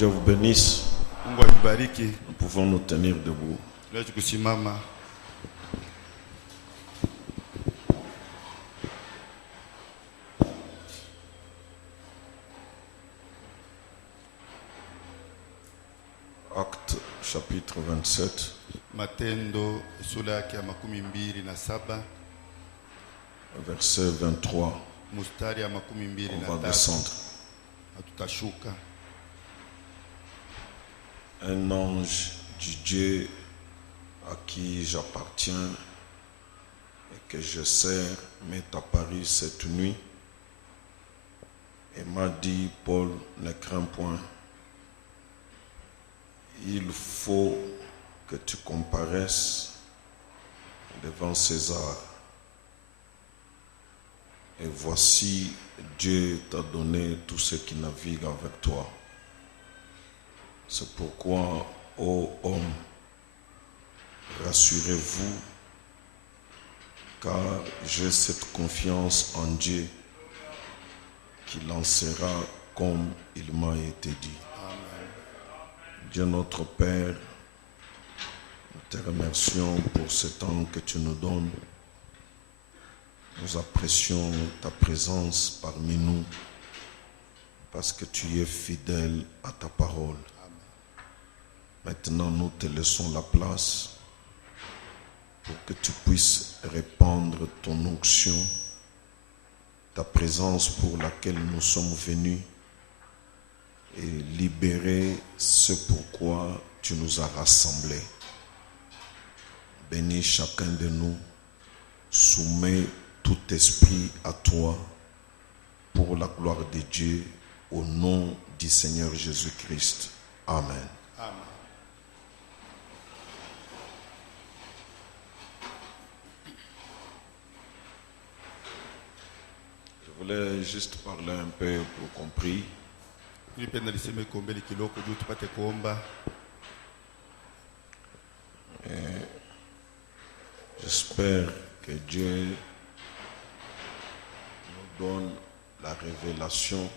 Dieu vous bénisse. Mungu atubariki. Nous pouvons nous tenir debout. Tunaweza kusimama. Acte chapitre 27, Matendo sura yake ya 27 verset 23. mstari ya On va 23. descendre. Na tutashuka. Un ange du Dieu à qui j'appartiens et que je sers m'est apparu cette nuit et m'a dit, Paul, ne crains point. Il faut que tu comparaisses devant César. Et voici, Dieu t'a donné tout ce qui navigue avec toi. C'est pourquoi, ô homme, rassurez-vous, car j'ai cette confiance en Dieu qu'il en sera comme il m'a été dit. Dieu notre Père, nous te remercions pour ce temps que tu nous donnes. Nous apprécions ta présence parmi nous parce que tu es fidèle à ta parole. Maintenant, nous te laissons la place pour que tu puisses répandre ton onction, ta présence pour laquelle nous sommes venus et libérer ce pourquoi tu nous as rassemblés. Bénis chacun de nous, soumets tout esprit à toi pour la gloire de Dieu au nom du Seigneur Jésus-Christ. Amen. Amen. Je voulais juste parler un peu pour qu'on prie. Nilipenda niseme kuombele kiloko juu tupate kuomba. J'espère que Dieu nous donne la révélation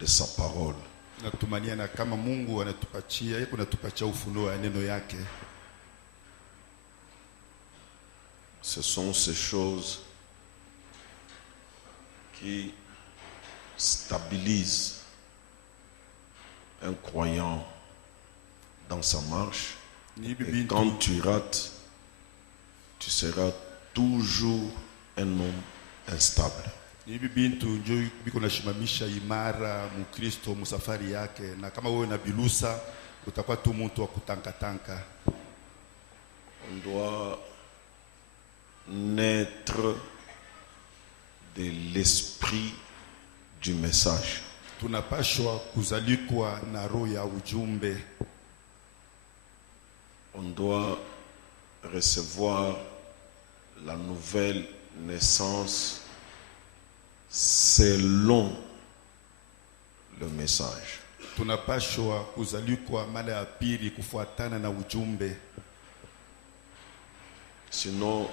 de sa parole. Natumania na kama Mungu anatupatia, yeye anatupatia ufunuo wa neno yake. Ce sont ces choses qui stabilisent un croyant dans sa marche. Et quand tu rates, tu seras toujours un homme instable. Hivi bintu njo biko nashimamisha imara mukristo musafari yake, na kama wewe na bilusa utakuwa tu mtu wa kutankatanka. On doit naître de l'esprit du message. Tunapashwa kuzalikwa na roho ya ujumbe. On doit recevoir la nouvelle naissance selon le message. Tunapashwa kuzalikwa mara ya pili kufuatana na ujumbe. Sinon,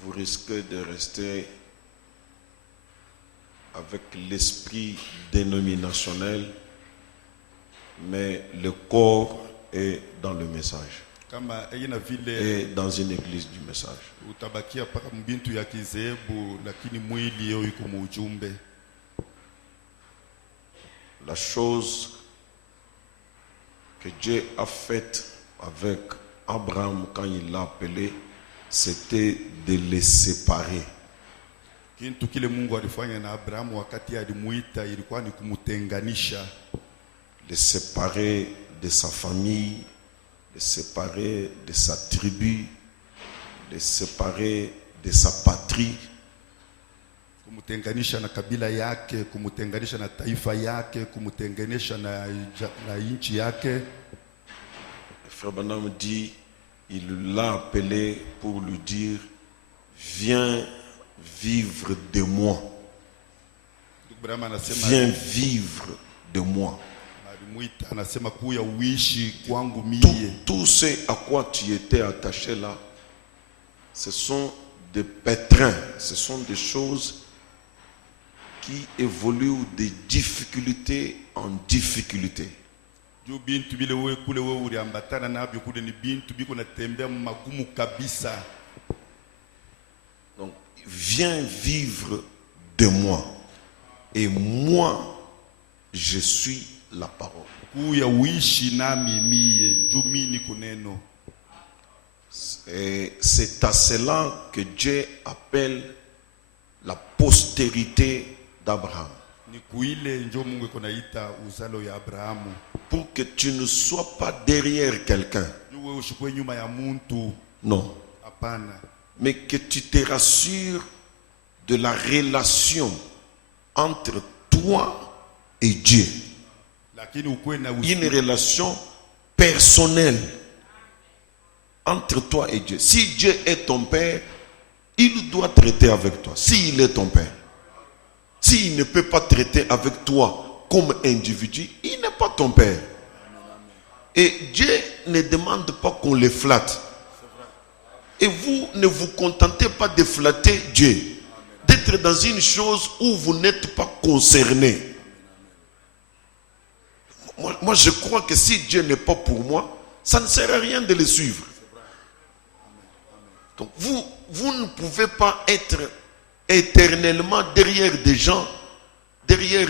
vous risquez de rester avec l'esprit dénominationnel, mais le corps est dans le message. Kama ina vile Et dans une église du message. utabakia paka mbintu ya kizebu, lakini mwili yao iko mu ujumbe. La chose que Dieu a faite avec Abraham quand il l'a appelé, c'était de les séparer. Kintu kile Mungu alifanya na Abrahamu wakati alimuita ilikuwa ni kumutenganisha. Les séparer de sa famille, les séparer de sa tribu, les séparer de sa patrie. Kumutenganisha na kabila yake, kumutenganisha na taifa yake, kumutenganisha na nchi yake. Le frère Branham dit, il l'a appelé pour lui dire, viens vivre de moi. Viens vivre de moi. Tout ce à quoi tu étais attaché là, ce sont des pétrins, ce sont des choses qui évoluent de difficulté en difficulté. juu bintu bile wewe kule wewe uliambatana navyo kule ni bintu biko natembea magumu kabisa. Donc viens vivre de moi et moi je suis la parole. Kuya uishi nami mie juu mimi niko neno. Et c'est à cela que Dieu appelle la postérité d'Abraham. Ni kuile njo Mungu iko naita uzalo ya Abrahamu. Pour que tu ne sois pas derrière quelqu'un. Juu wewe ushikwe nyuma ya muntu. Non. Hapana. Mais que tu te rassures de la relation entre toi et Dieu. Lakini ukwe na une relation personnelle entre toi et Dieu. Si Dieu est ton père, il doit traiter avec toi. S'il est ton père, s'il ne peut pas traiter avec toi comme individu, il n'est pas ton père. Et Dieu ne demande pas qu'on le flatte. Et vous ne vous contentez pas de flatter Dieu, d'être dans une chose où vous n'êtes pas concerné. Moi, je crois que si Dieu n'est pas pour moi, ça ne sert à rien de le suivre. Donc, vous ne pouvez pas être éternellement derrière des gens, derrière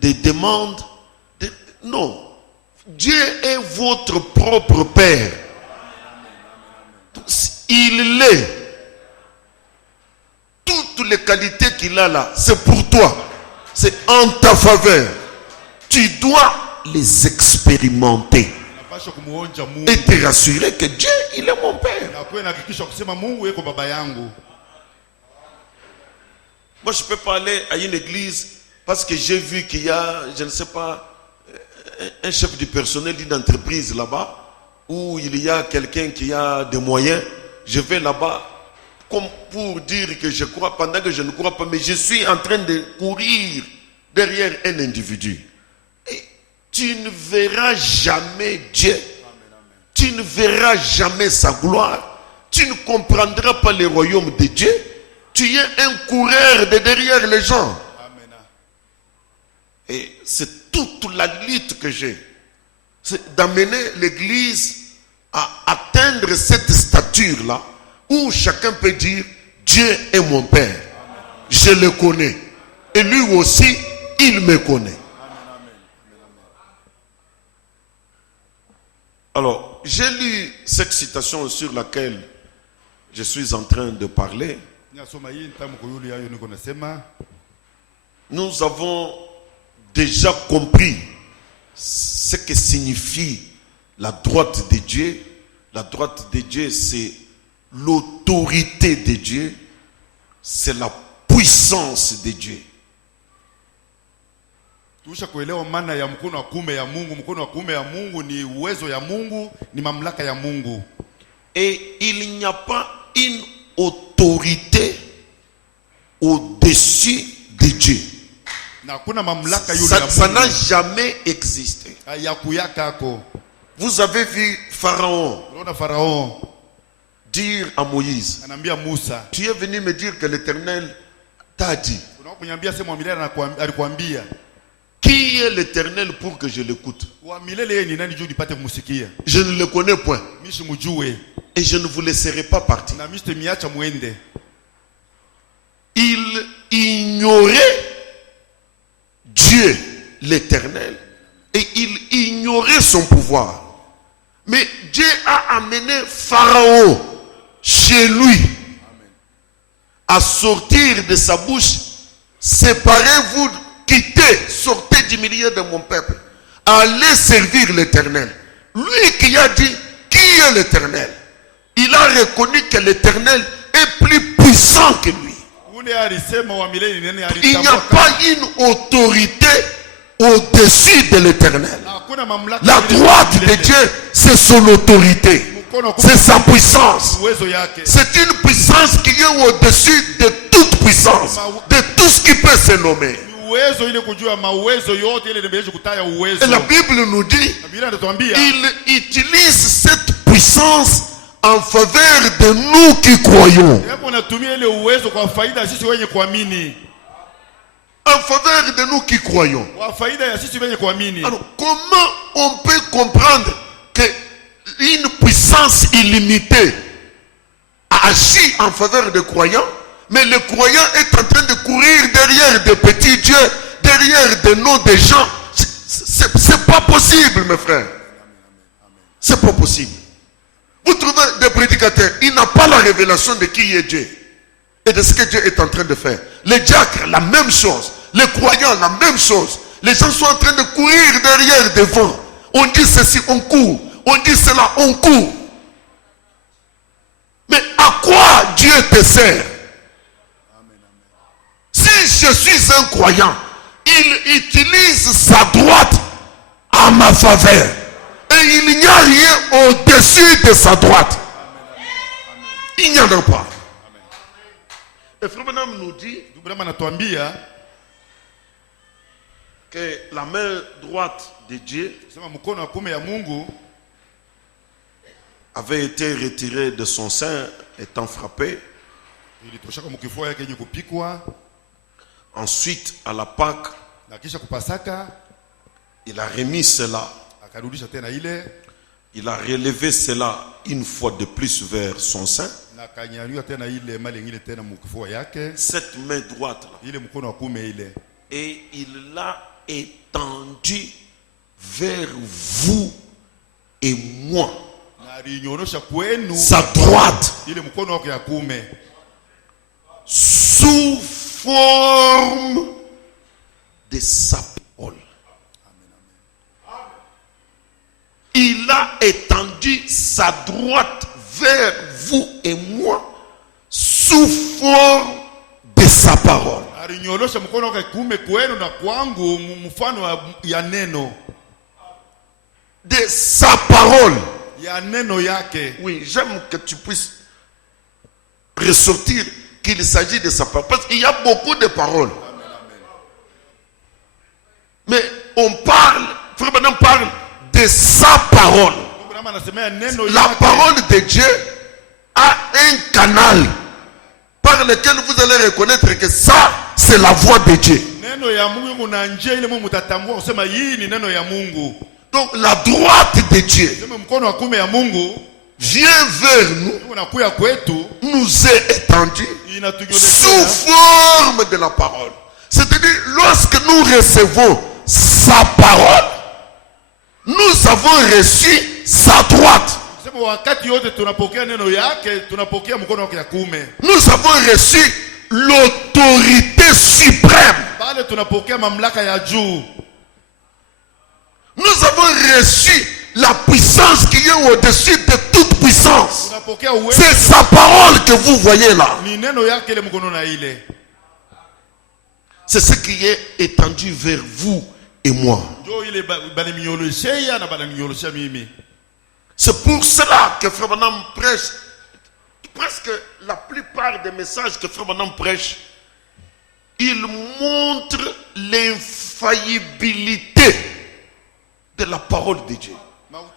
des demandes. Non. Dieu est votre propre Père. Donc, il l'est. Toutes les qualités qu'il a là, c'est pour toi. C'est en ta faveur. Tu dois les expérimenter et te rassurer que Dieu, il est mon Père. Moi, je ne peux pas aller à une église parce que j'ai vu qu'il y a, je ne sais pas, un chef du personnel d'une entreprise là-bas, où il y a quelqu'un qui a des moyens. Je vais là-bas comme pour dire que je crois pendant que je ne crois pas, mais je suis en train de courir derrière un individu. Et tu ne verras jamais Dieu. Tu ne verras jamais sa gloire. Tu ne comprendras pas le royaume de Dieu. Tu es un coureur de derrière les gens. Et c'est toute la lutte que j'ai. C'est d'amener l'église à atteindre cette stature-là où chacun peut dire Dieu est mon Père. Je le connais. Et lui aussi, il me connaît. Alors, j'ai lu cette citation sur laquelle je suis en train de parler. Nous avons déjà compris ce que signifie la droite de Dieu. La droite de Dieu, c'est l'autorité de Dieu, c'est la puissance de Dieu. Kuelewa maana ya mkono wa kuume ya Mungu. Mkono wa kuume ya Mungu ni uwezo ya Mungu, ni mamlaka ya Mungu. Et il n'y a pas une autorité au-dessus de Dieu. Na kuna mamlaka yule ya Mungu. Ça n'a jamais existé. Hayakuyakako. Vous avez vu Pharaon. Unaona Pharaon dire à Moïse, anambia Musa, tu es venu me dire que l'Éternel t'a dit. Unakunyambia sema milele alikwambia. Qui est l'Éternel pour que je l'écoute? Je ne le connais point. Et je ne vous laisserai pas partir. Il ignorait Dieu, l'Éternel, et il ignorait son pouvoir. Mais Dieu a amené Pharaon chez lui à sortir de sa bouche. Séparez-vous, quittez, sortez du milieu de mon peuple. Allez servir l'Éternel. Lui qui a dit, qui est l'Éternel? Il a reconnu que l'Éternel est plus puissant que lui. Il n'y a pas une autorité au-dessus de l'Éternel. La droite de Dieu, c'est son autorité. C'est sa puissance. C'est une puissance qui est au-dessus de toute puissance, de tout ce qui peut se nommer. Et la Bible nous dit, il utilise cette puissance en faveur de nous qui croyons. en faveur de nous qui croyons. Alors, comment on peut comprendre qu'une puissance illimitée agit en faveur des croyants, mais le croyant est en train de courir derrière des petits dieux, derrière des noms des gens? C'est pas possible, mes frères. C'est pas possible. Vous trouvez des prédicateurs, ils n'ont pas la révélation de qui est Dieu et de ce que Dieu est en train de faire. Les diacres, la même chose. Les croyants, la même chose. Les gens sont en train de courir derrière des vents. On dit ceci, on court. On dit cela, on court. Mais à quoi Dieu te sert? Si je suis un croyant, il utilise sa droite à ma faveur. Et il n'y a rien au-dessus de sa droite. Il n'y en a pas. Et Frère Branham nous dit que la main droite de Dieu avait été retirée de son sein étant frappé. Ensuite, à la Pâque, il a remis cela. Il a relevé cela une fois de plus vers son sein. Cette main droite là. Et il l'a étendue vers vous et moi. Sa droite. Sous forme de sa parole. Il a étendu sa droite vers vous et moi sous forme de sa parole. De sa parole. Oui, j'aime que tu puisses ressortir qu'il s'agit de sa parole. Parce qu'il y a beaucoup de paroles. Mais on parle, Frère Branham parle de sa parole. La parole de Dieu a un canal par lequel vous allez reconnaître que ça, c'est la voix de Dieu. Donc la droite de Dieu vient vers nous, nous est étendue sous forme de la parole. C'est-à-dire, lorsque nous recevons sa parole, nous avons reçu sa droite. Nous avons reçu l'autorité suprême. Nous avons reçu la puissance qui est au-dessus de toute puissance. C'est sa parole que vous voyez là. C'est ce qui est étendu vers vous et moi. C'est pour cela que Frère Branham prêche. Presque la plupart des messages que Frère Branham prêche, il montre l'infaillibilité de la parole de Dieu.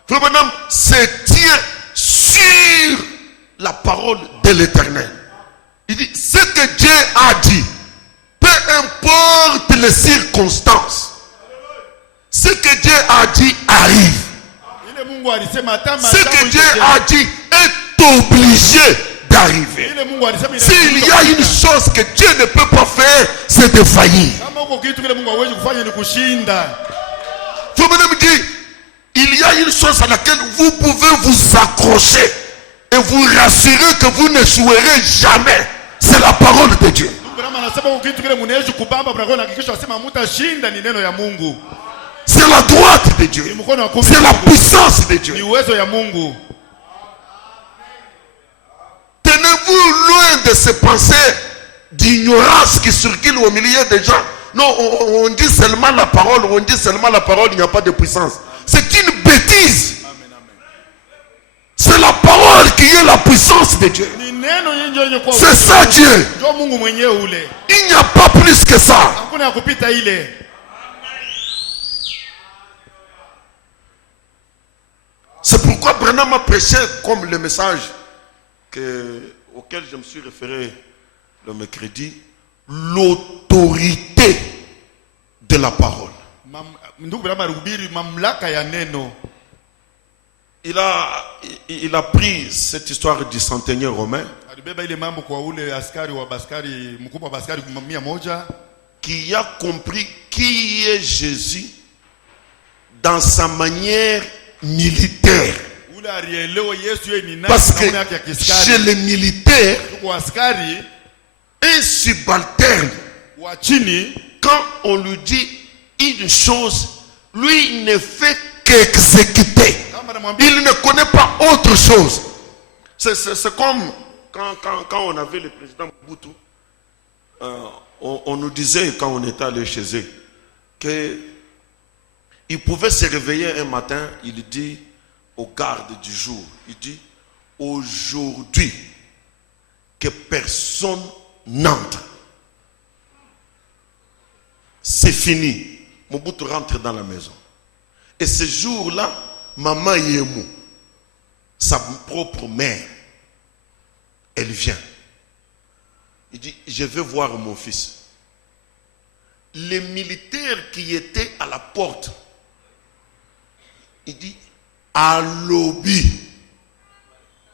Frère Branham se tient sur la parole de l'Éternel. Il dit, ce que Dieu a dit, peu importe les circonstances, ce que Dieu a dit arrive. Ce que Dieu a dit est obligé d'arriver. S'il y a une chose que Dieu ne peut pas faire, c'est de faillir. Frère Branham dit, il y a une chose à laquelle vous pouvez vous accrocher et vous rassurer que vous ne jouerez jamais. C'est la parole de Dieu. C'est la droite de Dieu. C'est la puissance de Dieu. Tenez-vous loin de ces pensées d'ignorance qui circulent au milieu des gens. Non, on dit seulement la parole, il n'y a pas de puissance. C'est une bêtise. C'est la parole qui est la puissance de Dieu. C'est ça Dieu. Il n'y a pas plus que ça. C'est pourquoi Branham a prêché comme le message auquel je me suis référé le mercredi, l'autorité de la parole. Ndugu Branham alihubiri mamlaka ya neno. Il a pris cette histoire du centenier romain Alibeba ile mambo kwa ule askari wa baskari mkubwa wa baskari 100 qui a compris qui est Jésus dans sa manière militaire. Parce que chez les militaires, un subalterne, quand on lui dit une chose, lui il ne fait qu'exécuter. Il ne connaît pas autre chose. C'est comme quand on avait le président Mobutu, on nous disait quand on était allé chez eux qu'il pouvait se réveiller un matin, il dit au garde du jour, il dit aujourd'hui que personne n'entre. C'est fini. Mobutu rentre dans la maison. Et ce jour-là, maman Yemou, sa propre mère, elle vient. Il dit, je vais voir mon fils. Les militaires qui étaient à la porte, il dit, à lobby,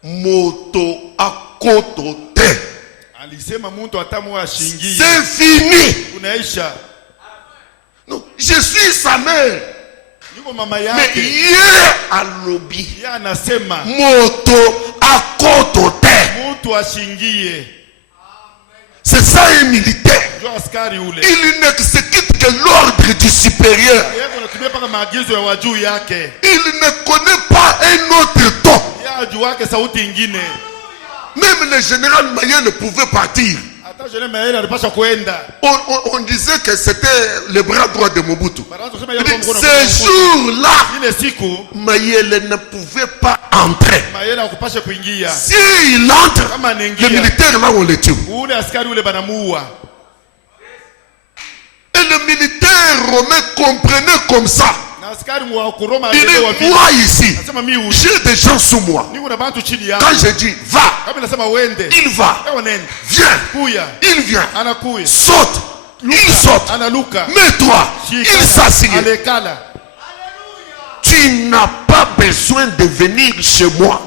moto à kotote. C'est fini. Non, je suis sa mère. Mais hier à lobby, moto à kotote. C'est ça un militaire. Il n'exécute que l'ordre du supérieur. Il ne connaît pas un autre ton. Même le général Maya ne pouvait partir. On disait que c'était le bras droit de Mobutu. Ce jour-là, Mayele ne pouvait pas entrer. S'il entre, les militaires là on les tue. Et le militaire romain comprenait comme ça. Il dit, moi ici, j'ai des gens sous moi. Quand je dis va, il va. Viens, il vient. Saute, il saute. Mets-toi, il s'assied. Tu n'as pas besoin de venir chez moi.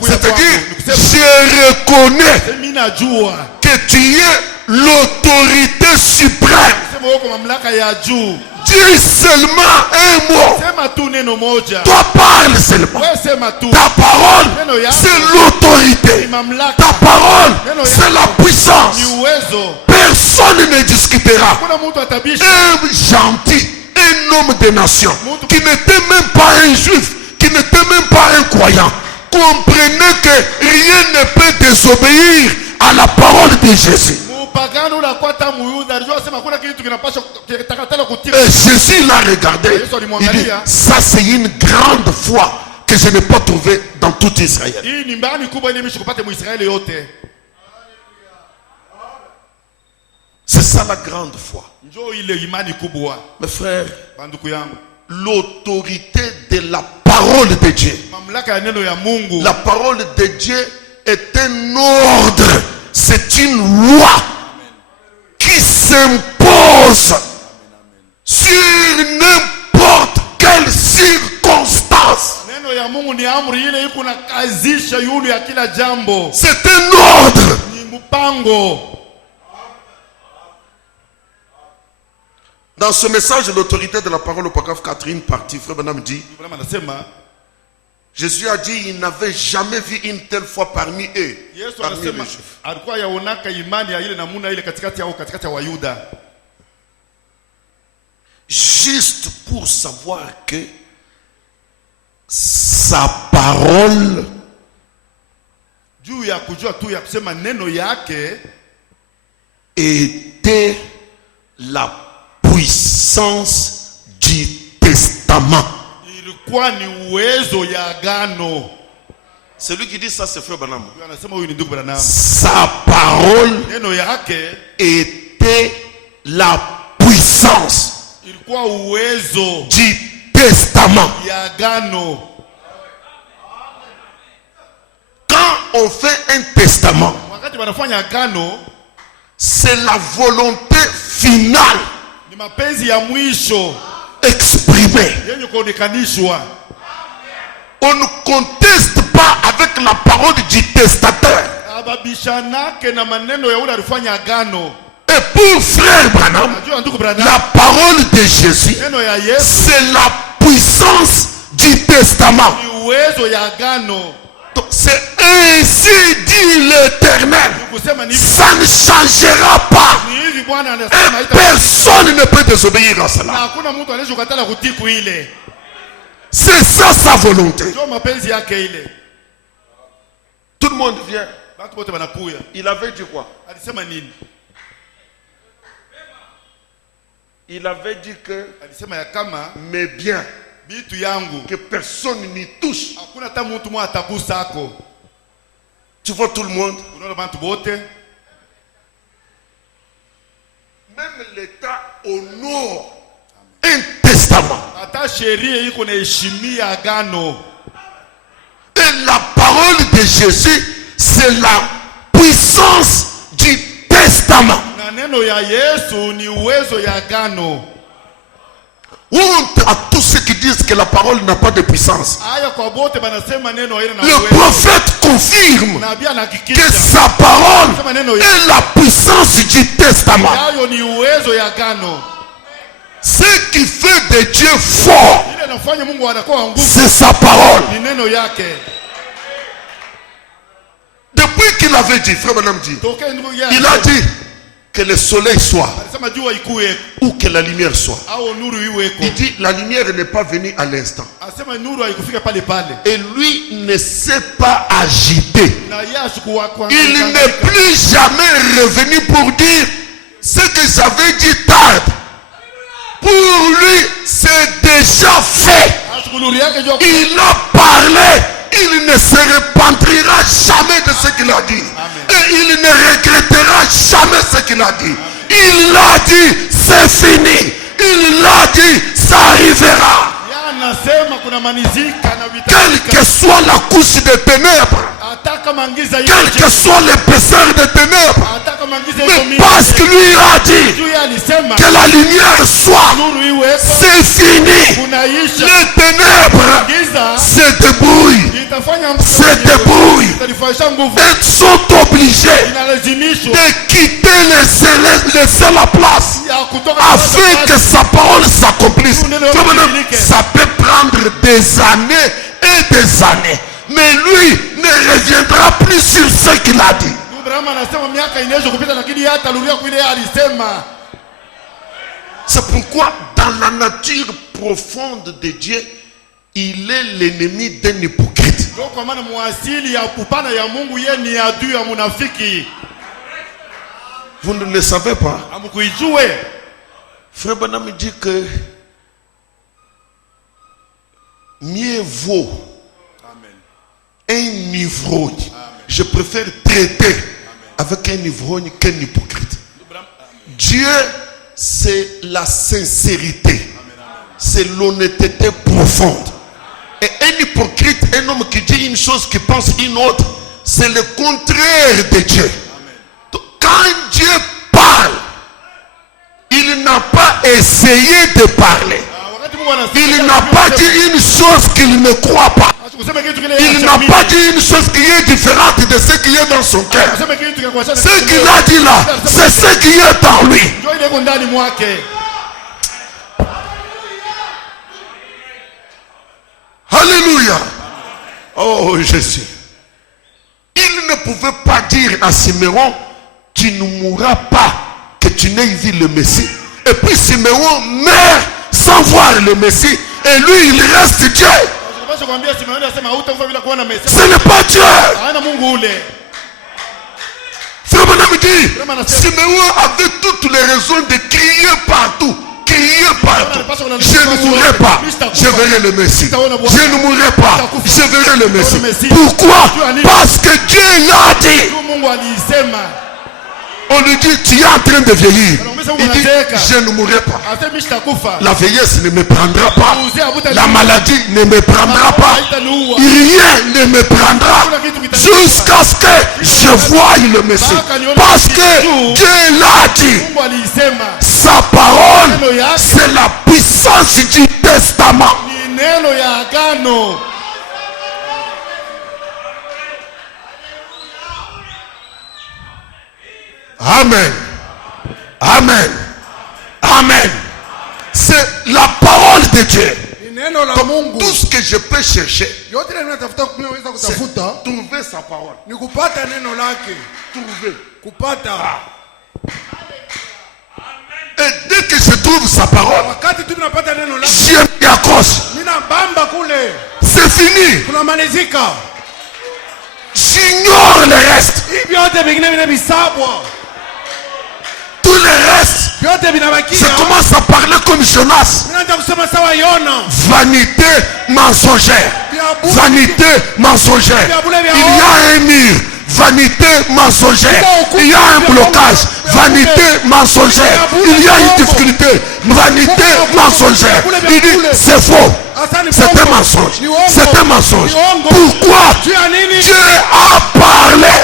C'est-à-dire, je reconnais que tu es l'autorité suprême. Dis seulement un mot. Toi parle seulement. Ta parole, c'est l'autorité. Ta parole, c'est la puissance. Personne ne discutera. Un gentil, un homme de nation, qui n'était même pas un juif, qui n'était même pas un croyant, comprenait que rien ne peut désobéir à la parole de Jésus. Et Jésus l'a regardé. Il dit, ça c'est une grande foi que je n'ai pas trouvée dans tout Israël. C'est ça la grande foi. Mes frères, l'autorité de la parole de Dieu. La parole de Dieu est un ordre. C'est une loi qui s'impose sur n'importe quelle circonstance. C'est un ordre. Dans ce message de l'autorité de la parole au paragraphe 4, une partie, Frère Branham dit, Jésus a dit il n'avait jamais vu une telle foi parmi eux, parmi les Juifs. Juste pour savoir que sa parole était la puissance du testament. Celui qui dit ça, c'est Frère Branham. Sa parole était la puissance du testament. Quand on fait un testament, c'est la volonté finale Ni mapenzi ya mwisho exprimé. yenye kuonekanishwa. On ne conteste pas avec la parole du testateur. Ababishanake na maneno ya ule alifanya agano. Et pour frère Branham, Najua ndugu Branham, la parole de Jésus, neno ya Yesu c'est la puissance du testament. ni uwezo ya agano. Donc, c'est ainsi dit l'Éternel. Kusema ni Ça ne changera pas. hivi Bwana anasema Et personne ne peut désobéir à na cela. hakuna mtu anaweza kukatala kutiku ile. C'est ça sa volonté. Ndio mapenzi yake ile. Tout le monde vient. Watu wote wanakuya. Il avait dit quoi? Alisema nini? Il avait dit que Alisema ya kama mes biens, bitu yangu que personne n'y touche. hakuna hata mtu mmoja atagusa ako. Tu vois tout le monde? Unaona watu wote? Même l'État honore un testament. Hata sheria iko na heshimia agano. Et la parole de Jésus, c'est la puissance du testament. Na neno ya Yesu ni uwezo ya agano. Honte à tous ceux qui disent que la parole n'a pas de puissance. Aya kwa bote banasema neno haina na Le uwezo. prophète confirme Nabii que anahakikisha sa parole est la puissance du testament. hayo ni uwezo ya agano. Ce qui fait de Dieu fort, Ile inafanya Mungu anakuwa nguvu c'est sa parole. ni neno yake. Depuis qu'il avait dit, frère Branham dit, Tokea ndugu yake. il a dit que le soleil soit Alisema jua ikuwe ou que la lumière soit. au nuru iweko. Il dit la lumière n'est pas venue à l'instant. Asema nuru haikufika pale pale. Et lui ne s'est pas agité. Na Yesu kwa Il n'est plus jamais revenu pour dire ce que j'avais dit tard. Pour lui, c'est déjà fait. Il a parlé. Il ne se repentira jamais de ce qu'il a dit. Et il ne regrettera jamais ce qu'il a dit. Il l'a dit, c'est fini. Il l'a dit, ça arrivera. Quelle que soit la couche de ténèbres, quel que soit l'épaisseur des ténèbres, mais parce que lui a dit que la lumière soit, c'est fini. Les ténèbres se débrouillent. Elles sont obligées de quitter laisser la place afin que sa parole s'accomplisse. Ça peut prendre des années et des années, mais lui ne reviendra plus sur ce qu'il a dit. C'est pourquoi dans la nature profonde de Dieu, il est l'ennemi d'un hypocrite. Vous ne le savez pas. Frère Branham dit que mieux vaut un ivrogne. Je préfère traiter avec un ivrogne qu'un hypocrite. Dieu, c'est la sincérité. C'est l'honnêteté profonde. Et un hypocrite, un homme qui dit une chose, qui pense une autre, c'est le contraire de Dieu. Donc, quand Dieu parle, il n'a pas essayé de parler. Il n'a pas dit une chose qu'il ne croit pas. Il n'a pas dit une chose qui est différente de ce qui est dans son cœur. Ce qu'il a dit là, c'est ce qui est en lui. Alléluia. Oh Jésus. Il ne pouvait pas dire à Siméon, tu ne mourras pas, que tu n'aies vu le Messie. Et puis Siméon meurt sans voir le Messie. Et lui, il reste Dieu. Ce n'est pas Dieu. Frère Branham dit, Siméon avait toutes les raisons de crier partout. Crier partout. Je ne mourrai pas, je verrai le Messie. Je ne mourrai pas, je verrai le Messie. Pourquoi? Parce que Dieu l'a dit. On lui dit, tu es en train de vieillir. Il dit, je ne mourrai pas. La vieillesse ne me prendra pas. La maladie ne me prendra pas. Rien ne me prendra jusqu'à ce que je voie le Messie. Parce que Dieu l'a dit. Sa parole, c'est la puissance du testament. Ni neno ya agano. Amen. Amen. Amen. C'est la parole de Dieu. Donc, tout ce que je peux chercher, c'est trouver sa parole. Trouver. Et dès que je trouve sa parole, je m'y accroche. C'est fini. J'ignore le reste. Tout le reste, je commence à parler comme Jonas. Vanité mensongère. Vanité mensongère. Il y a un mur. Vanité mensongère. Il y a un blocage. Vanité mensongère. Il y a une difficulté. Vanité mensongère. Il dit c'est faux. C'est un mensonge. C'est un mensonge. Pourquoi Dieu a parlé?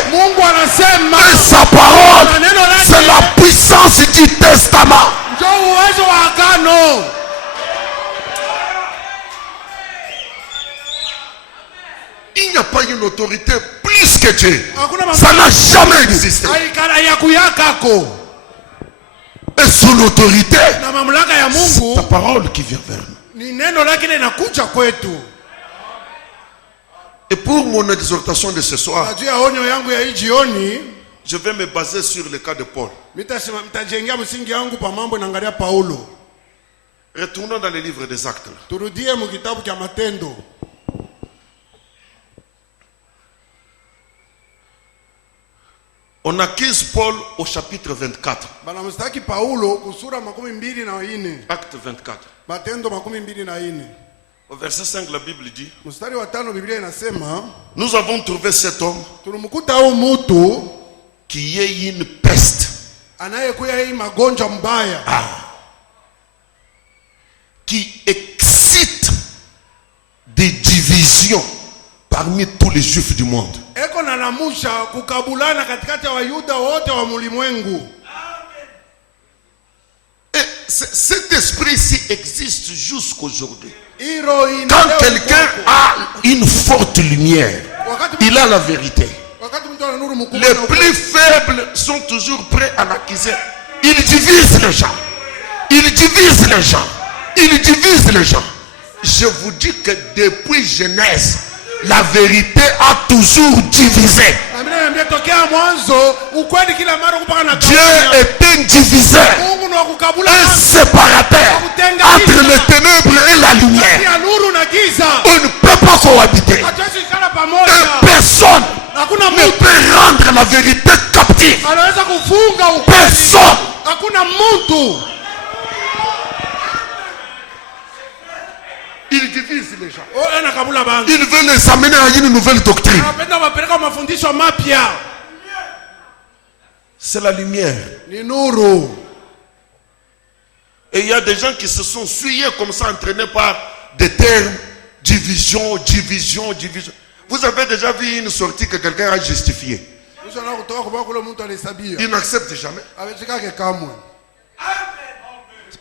Et sa parole, c'est la puissance du testament. Il n'y a pas une autorité plus que Dieu. Ça n'a jamais existé. Et son autorité, c'est ta parole qui vient vers nous. Et pour mon exhortation de ce soir, je vais me baser sur le cas de Paul. Retournons dans le livre des Actes. On accuse Paul au chapitre 24. Acte 24. Au verset 5, la Bible dit: nous avons trouvé cet homme qui est une peste, qui excite des divisions parmi tous les juifs du monde. Et cet esprit-ci existe jusqu'aujourd'hui. Quand quelqu'un a une forte lumière, il a la vérité. Les plus faibles sont toujours prêts à l'accuser. Il divise les gens. Il divise les gens. Il divise les gens. Je vous dis que depuis Genèse, la vérité a toujours divisé. Dieu est un diviseur, un séparateur entre les ténèbres et la lumière. On ne peut pas cohabiter. Et personne ne peut rendre la vérité captive. Personne. Il divise les gens. Il veut les amener à une nouvelle doctrine. C'est la lumière. Et il y a des gens qui se sont suyés comme ça, entraînés par des termes division, division, division. Vous avez déjà vu une sortie que quelqu'un a justifiée? Il n'accepte jamais.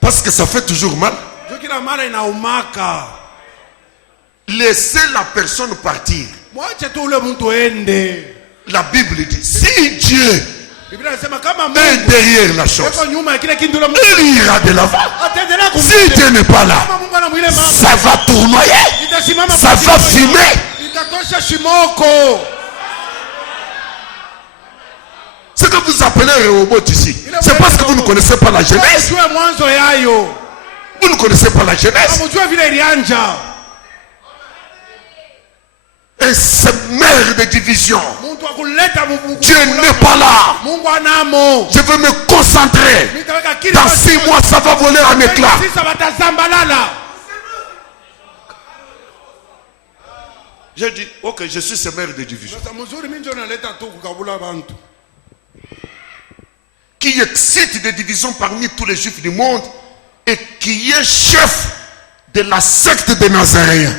Parce que ça fait toujours mal. Laissez la personne partir. La Bible dit, si Dieu est derrière la chose, il ira de l'avant. Si Dieu n'est pas là, ça va tournoyer, ça va fumer. Ce que vous appelez un robot ici, c'est parce que vous ne connaissez pas la Genèse. Vous ne connaissez pas la Genèse. Et c'est mère de division. Dieu n'est pas là. Je veux me concentrer. Dans 6 mois, ça va voler en éclats. J'ai dit, ok, je suis ce maire de division. Qui excite des divisions parmi tous les juifs du monde et qui est chef de la secte des Nazaréens.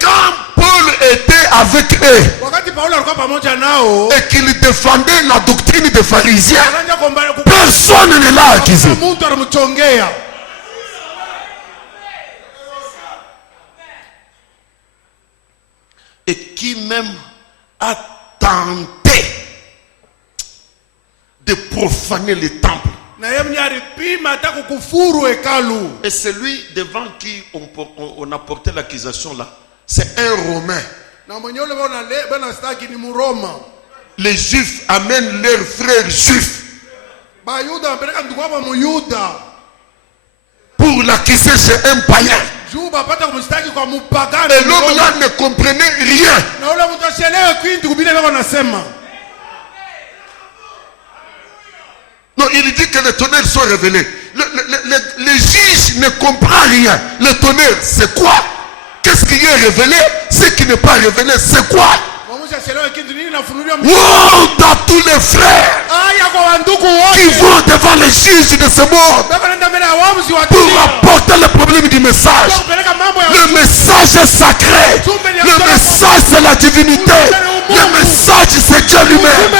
Quand Paul était avec eux et qu'il défendait la doctrine des pharisiens, personne ne l'a accusé. Et qui même a tenté de profaner le temple. Et celui devant qui on a porté l'accusation là, c'est un Romain. Les Juifs amènent leurs frères juifs pour l'accuser chez un païen. Et l'homme là ne comprenait rien. Non, il dit que les tonnerres sont révélés. Les juges ne comprennent rien. Le tonnerre, c'est quoi? Qu'est-ce qui est révélé? Ce qui n'est pas révélé, c'est quoi? Wow, à tous les frères qui vont devant les juges de ce monde pour apporter le problème du message. Le message est sacré. Le message, c'est la divinité. Le message, c'est Dieu lui-même.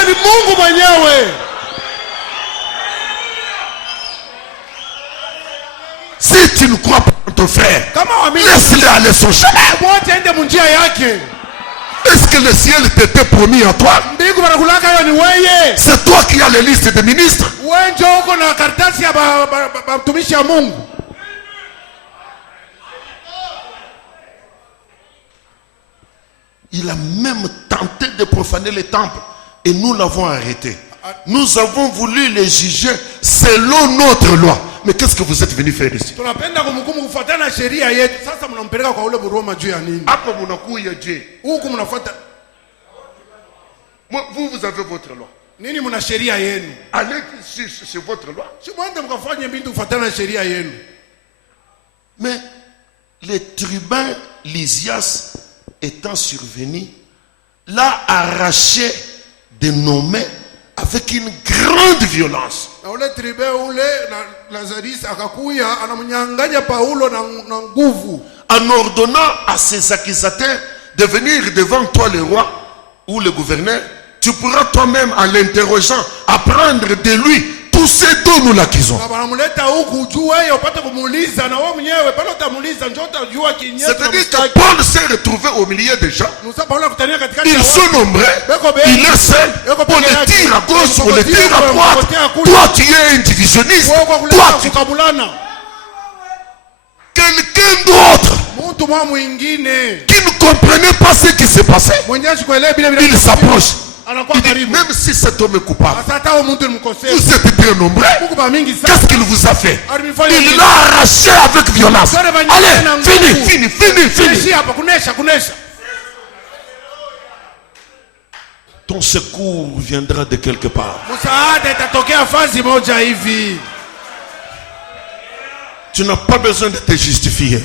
Si tu ne crois pas en ton frère, laisse-le aller son chemin. Est-ce que le ciel t'était promis à toi? C'est toi qui as les listes des ministres. Il a même tenté de profaner le temple et nous l'avons arrêté. Nous avons voulu les juger selon notre loi. Mais qu'est-ce que vous êtes venu faire ici? Vous avez votre loi. Allez sur votre loi. Mais les tribuns Lysias étant survenu, l'a arraché de nos mains avec une grande violence. En ordonnant à ses accusateurs de venir devant toi le roi ou le gouverneur, tu pourras toi-même en l'interrogeant apprendre de lui tout ce dont nous l'accusons. C'est-à-dire que Paul s'est retrouvé au milieu des gens. Ils sont nombreux. Il est seul. On les tire à gauche, on les tire à droite. Toi, tu es un divisionniste. Toi, tu... Quelqu'un d'autre qui ne comprenait pas ce qui s'est passé, il s'approche. Il dit, même si cet homme est coupable, vous êtes bien nombreux, qu'est-ce qu'il vous a fait? Il l'a arraché avec violence. Allez, fini. Ton secours viendra de quelque part. Tu n'as pas besoin de te justifier.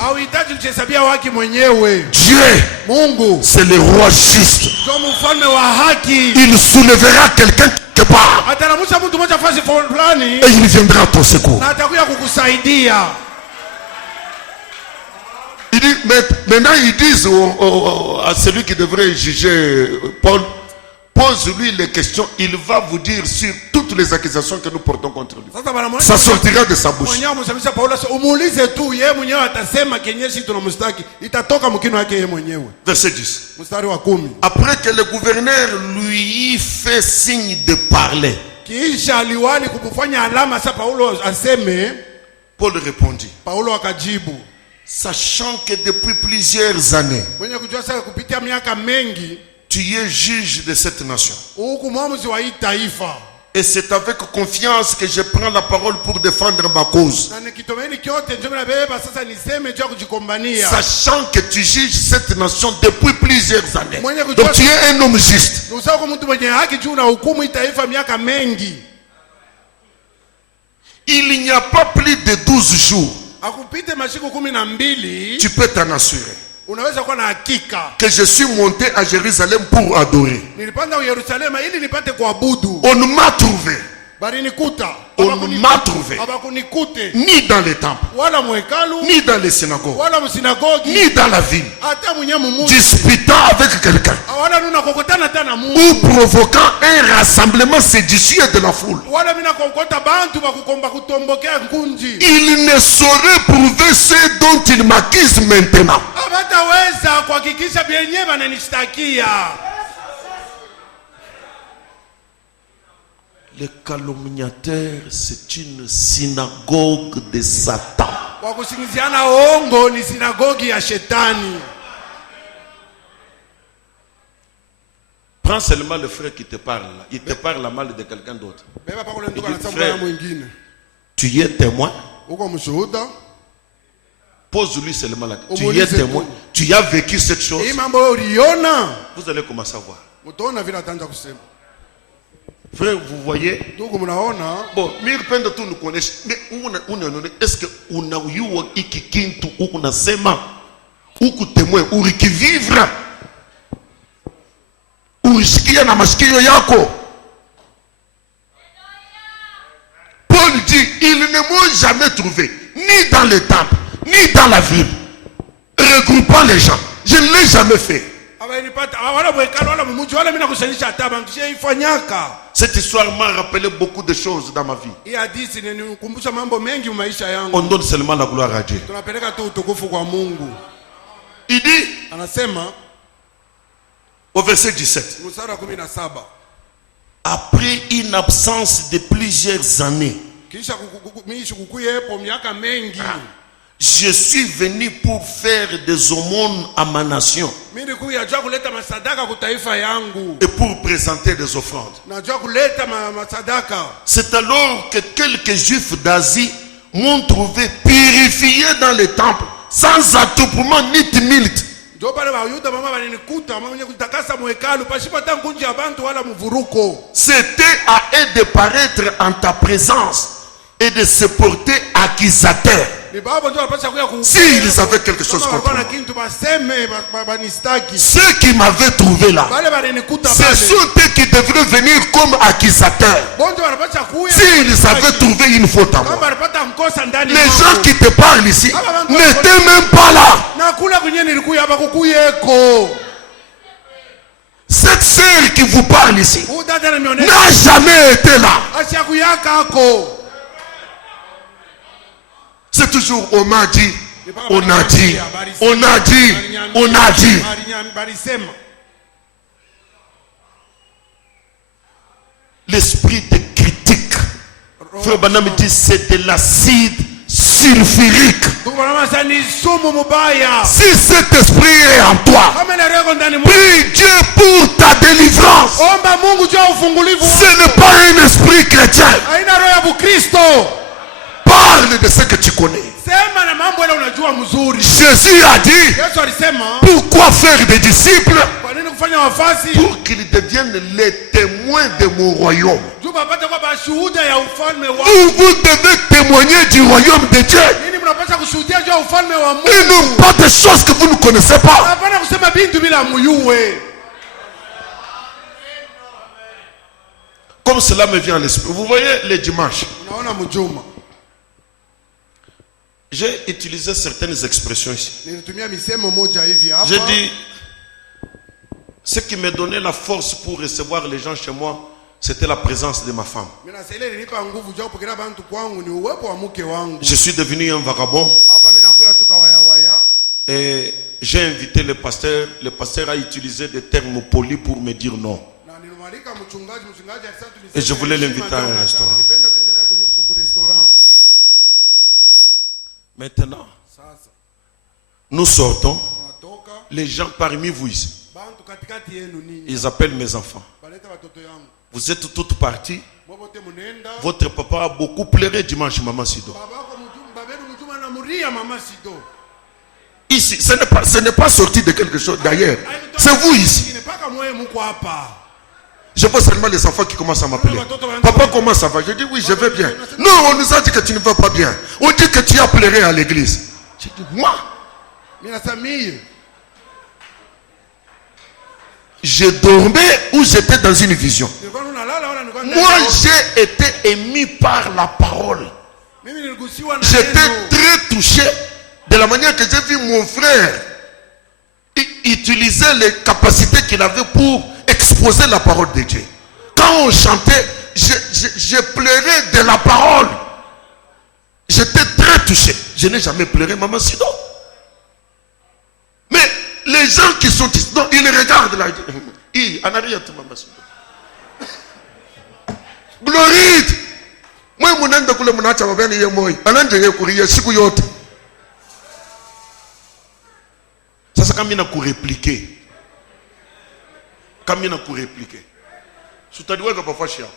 Dieu, c'est le roi juste. Il soulèvera quelqu'un quelque part. Et il viendra à ton secours. Il dit, maintenant ils disent à celui qui devrait juger Paul, pose-lui les questions, il va vous dire sur toutes les accusations que nous portons contre lui. Ça sortira de sa bouche. Verset 10. Après que le gouverneur lui fait signe de parler, Paul répondit, sachant que depuis plusieurs années, tu es juge de cette nation. Et c'est avec confiance que je prends la parole pour défendre ma cause. Sachant que tu juges cette nation depuis plusieurs années. Donc tu es un homme juste. Il n'y a pas plus de 12 jours. Tu peux t'en assurer que je suis monté à Jérusalem pour adorer. On m'a trouvé On ne m'a trouvé ni dans les temples, ni dans les synagogues, ni dans la ville, disputant avec quelqu'un ou provoquant un rassemblement séditieux de la foule. Il ne saurait prouver ce dont il m'accuse maintenant. Les calomniateurs, c'est une synagogue de Satan. Prends seulement le frère qui te parle là. Il te parle mal de quelqu'un d'autre. Frère, tu y es témoin. Pose-lui seulement la question. Tu y es témoin. Tu as vécu cette chose. Vous allez commencer à voir. Frère, vous voyez? Bon, mirpenda tu nous connaissons. Mais est-ce que on a eu iki kintu ou on a sema ou témoin ou qui vivre ou risquer na maskio yako? Paul dit, ils ne m'ont jamais trouvé ni dans le temple ni dans la ville regroupant les gens. Je ne l'ai jamais fait. Cette histoire m'a rappelé beaucoup de choses dans ma vie. On donne seulement la gloire à Dieu. Il dit au verset 17, après une absence de plusieurs années, je suis venu pour faire des aumônes à ma nation et pour présenter des offrandes. C'est alors que quelques juifs d'Asie m'ont trouvé purifié dans les temples sans attroupement ni tumulte. C'était à eux de paraître en ta présence et de se porter accusateur. S'ils avaient quelque chose contre moi. Ceux qui m'avaient trouvé là, ce sont eux qui devraient venir comme accusateurs. S'ils avaient trouvé une faute à moi. Les gens qui te parlent ici n'étaient même pas là. Cette sœur qui vous parle ici n'a jamais été là. C'est toujours on m'a dit, on a dit, on a dit, on a dit. L'esprit de critique, Frère Branham dit, c'est de l'acide sulfurique. Si cet esprit est en toi, prie Dieu pour ta délivrance. Ce n'est pas un esprit chrétien. Parle de ce que tu connais. Jésus a dit, pourquoi faire des disciples? Pour qu'ils deviennent les témoins de mon royaume. Vous devez témoigner du royaume de Dieu. Et non pas des choses que vous ne connaissez pas. Comme cela me vient à l'esprit. Vous voyez les dimanches, j'ai utilisé certaines expressions ici. J'ai dit, ce qui me donnait la force pour recevoir les gens chez moi, c'était la présence de ma femme. Je suis devenu un vagabond. Et j'ai invité le pasteur. Le pasteur a utilisé des termes polis pour me dire non. Et je voulais l'inviter à un restaurant. Maintenant, nous sortons. Les gens parmi vous ici, ils appellent mes enfants. Vous êtes toutes parties. Votre papa a beaucoup pleuré dimanche, Maman Sido. Ici, ce n'est pas sorti de quelque chose d'ailleurs. C'est vous ici. Je vois seulement les enfants qui commencent à m'appeler. Papa, comment ça va? Je dis oui, je vais bien. Non, on nous a dit que tu ne vas pas bien. On dit que tu as pleuré à l'église. Je dis moi? Je dormais ou j'étais dans une vision? Moi, j'ai été émis par la parole. J'étais très touché de la manière que j'ai vu mon frère utiliser les capacités qu'il avait pour exposer la parole de Dieu. Quand on chantait, je pleurais de la parole. J'étais très touché. Je n'ai jamais pleuré, maman Sido. Mais les gens qui sont ici, non, ils regardent là. Glory. Moi, mon nom de couleur, mon acha, mon ye moi. Anande ye courir, siku yote. Ça c'est quand il a pour répliquer. Quand il a pour répliquer. Sous ta doigt, parfois chien.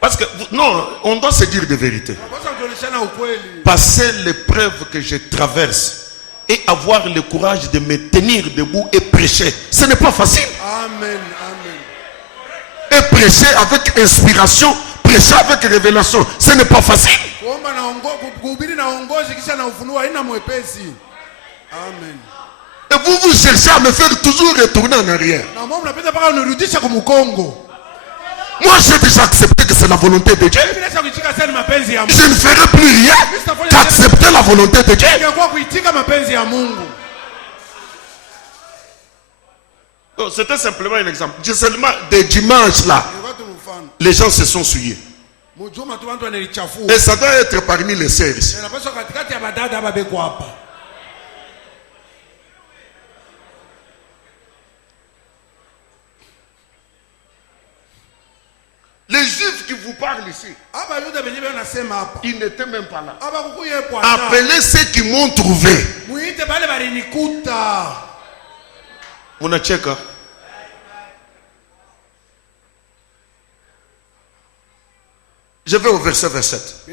Parce que, non, on doit se dire de vérité. Passer l'épreuve que je traverse et avoir le courage de me tenir debout et prêcher, ce n'est pas facile. Amen, amen. Et prêcher avec inspiration, prêcher avec révélation, ce n'est pas facile. Amen. Et vous cherchez à me faire toujours retourner en arrière. Moi, j'ai déjà accepté que c'est la volonté de Dieu. Je ne ferai plus rien qu'accepter la volonté de Dieu. C'était simplement un exemple. Seulement des dimanches là, les gens se sont souillés. Et ça doit être parmi les sœurs ici. Les Juifs qui vous parlent ici, ils n'étaient même pas là. Appelez ceux qui m'ont trouvé. On a checké. Je vais au verset 27.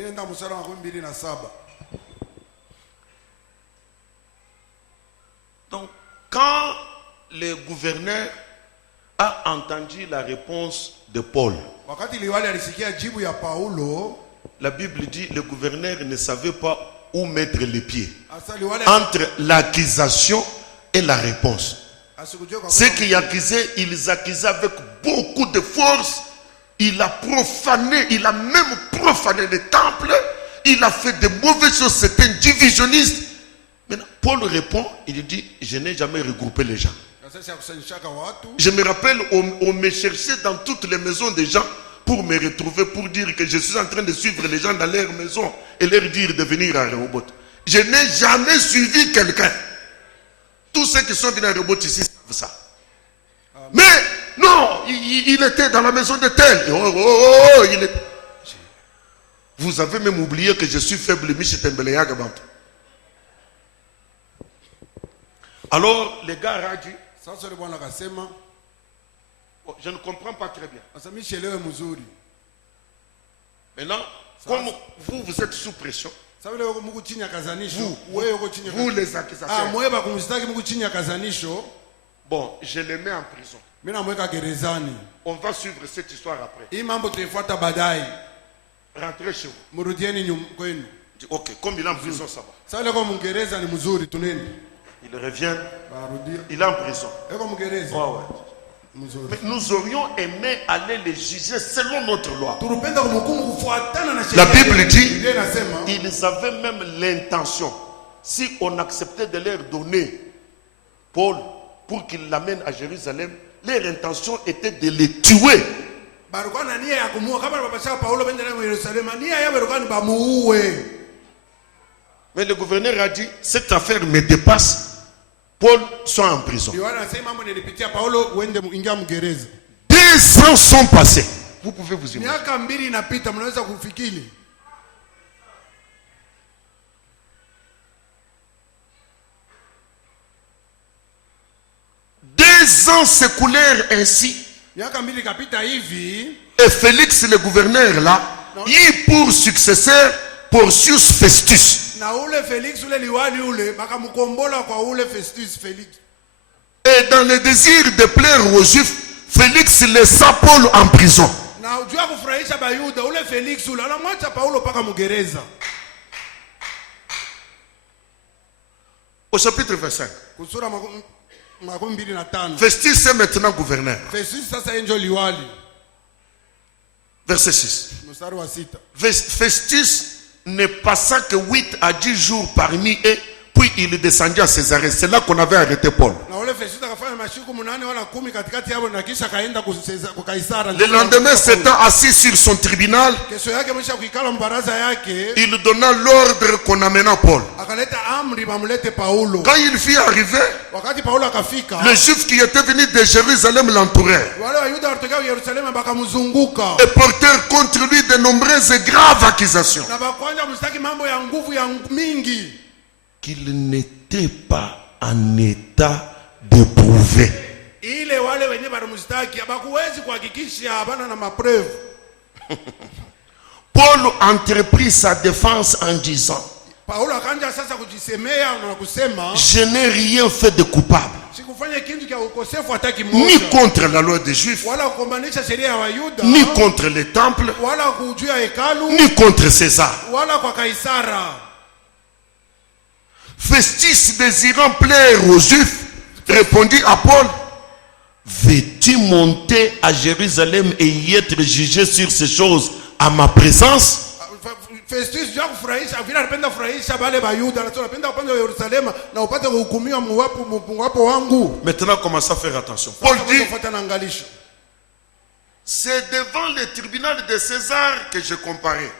Donc, quand le gouverneur a entendu la réponse de Paul, la Bible dit le gouverneur ne savait pas où mettre les pieds entre l'accusation et la réponse. Ceux qui accusaient, ils accusaient avec beaucoup de force. Il a profané, il a même profané le temple. Il a fait de mauvaises choses. C'est un divisionniste. Maintenant, Paul répond, il dit, je n'ai jamais regroupé les gens. Je me rappelle, on me cherchait dans toutes les maisons des gens pour me retrouver, pour dire que je suis en train de suivre les gens dans leur maison et leur dire de venir à Rehoboth. Je n'ai jamais suivi quelqu'un. Tous ceux qui sont venus à Rehoboth ici savent ça. Mais non, il était dans la maison de tel. Vous avez même oublié que je suis faible. Alors, les gars ont dit, je ne comprends pas très bien. Maintenant, comme vous êtes sous pression, vous les accusateurs, bon, je les mets en prison. On va suivre cette histoire après. Rentrez chez vous. Ok, comme il est en prison, ça va. Il revient, il est en prison. Ouais. Mais nous aurions aimé aller les juger selon notre loi. La Bible dit, ils avaient même l'intention, si on acceptait de leur donner Paul pour qu'il l'amène à Jérusalem, leur intention était de les tuer. Mais le gouverneur a dit, cette affaire me dépasse. Paul soit en prison. 2 ans sont passés. Vous pouvez vous imaginer. 2 ans s'écoulèrent ainsi. Et Félix, le gouverneur là, eut pour successeur Porcius Festus. Et dans le désir de plaire aux Juifs, Félix laissa Paul en prison. Au chapitre 25. Festus est maintenant gouverneur. Verset 6. Festus ne passa que 8 à 10 jours parmi eux, puis il descendit à Césarée. C'est là qu'on avait arrêté Paul. Le lendemain, s'étant assis sur son tribunal, il donna l'ordre qu'on amena Paul. Quand il fut arrivé, les Juifs qui étaient venus de Jérusalem l'entourèrent et portèrent contre lui de nombreuses et graves accusations. Qu'il n'était pas en état de prouver. Paul entreprit sa défense en disant: je n'ai rien fait de coupable, ni contre la loi des Juifs, ni contre les temples, ni contre César. Festus, désirant plaire aux Juifs, répondit à Paul: veux-tu monter à Jérusalem et y être jugé sur ces choses à ma présence? Maintenant, commence à faire attention. Paul dit: c'est devant le tribunal de César que je comparais.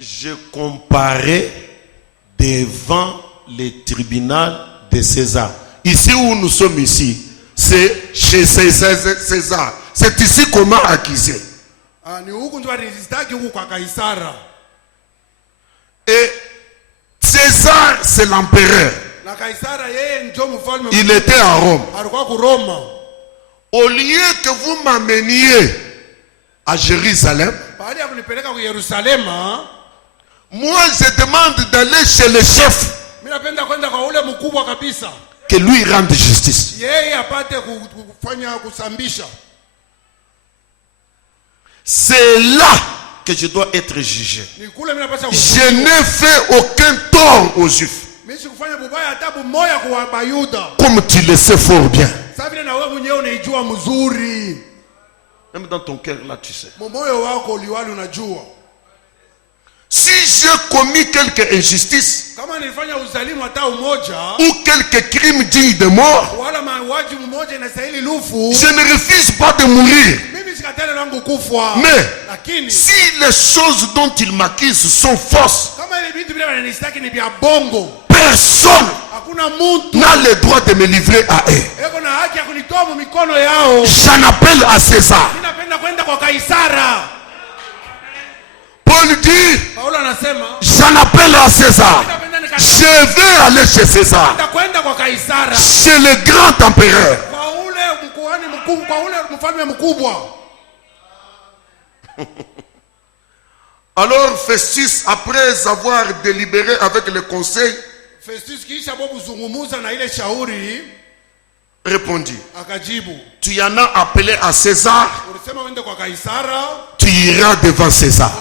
Je comparais devant le tribunal de César. Ici où nous sommes ici, c'est chez César. C'est ici qu'on m'a accusé. Et César, c'est l'empereur. Il était à Rome. Au lieu que vous m'ameniez à Jérusalem, moi je demande d'aller chez le chef, que lui rende justice. C'est là que je dois être jugé. Je n'ai fait aucun tort aux Juifs, comme tu le sais fort bien. Même dans ton cœur, là, tu sais. Si j'ai commis quelque injustice ou quelque crime digne de mort, je ne refuse pas de mourir. Mais si les choses dont il m'accuse sont fausses, personne n'a le droit de me livrer à eux. J'en appelle à César. Paul dit: j'en appelle à César. Je vais aller chez César, chez le grand empereur. Alors Festus, après avoir délibéré avec le conseil, répondit: tu en as appelé à César, tu iras devant César.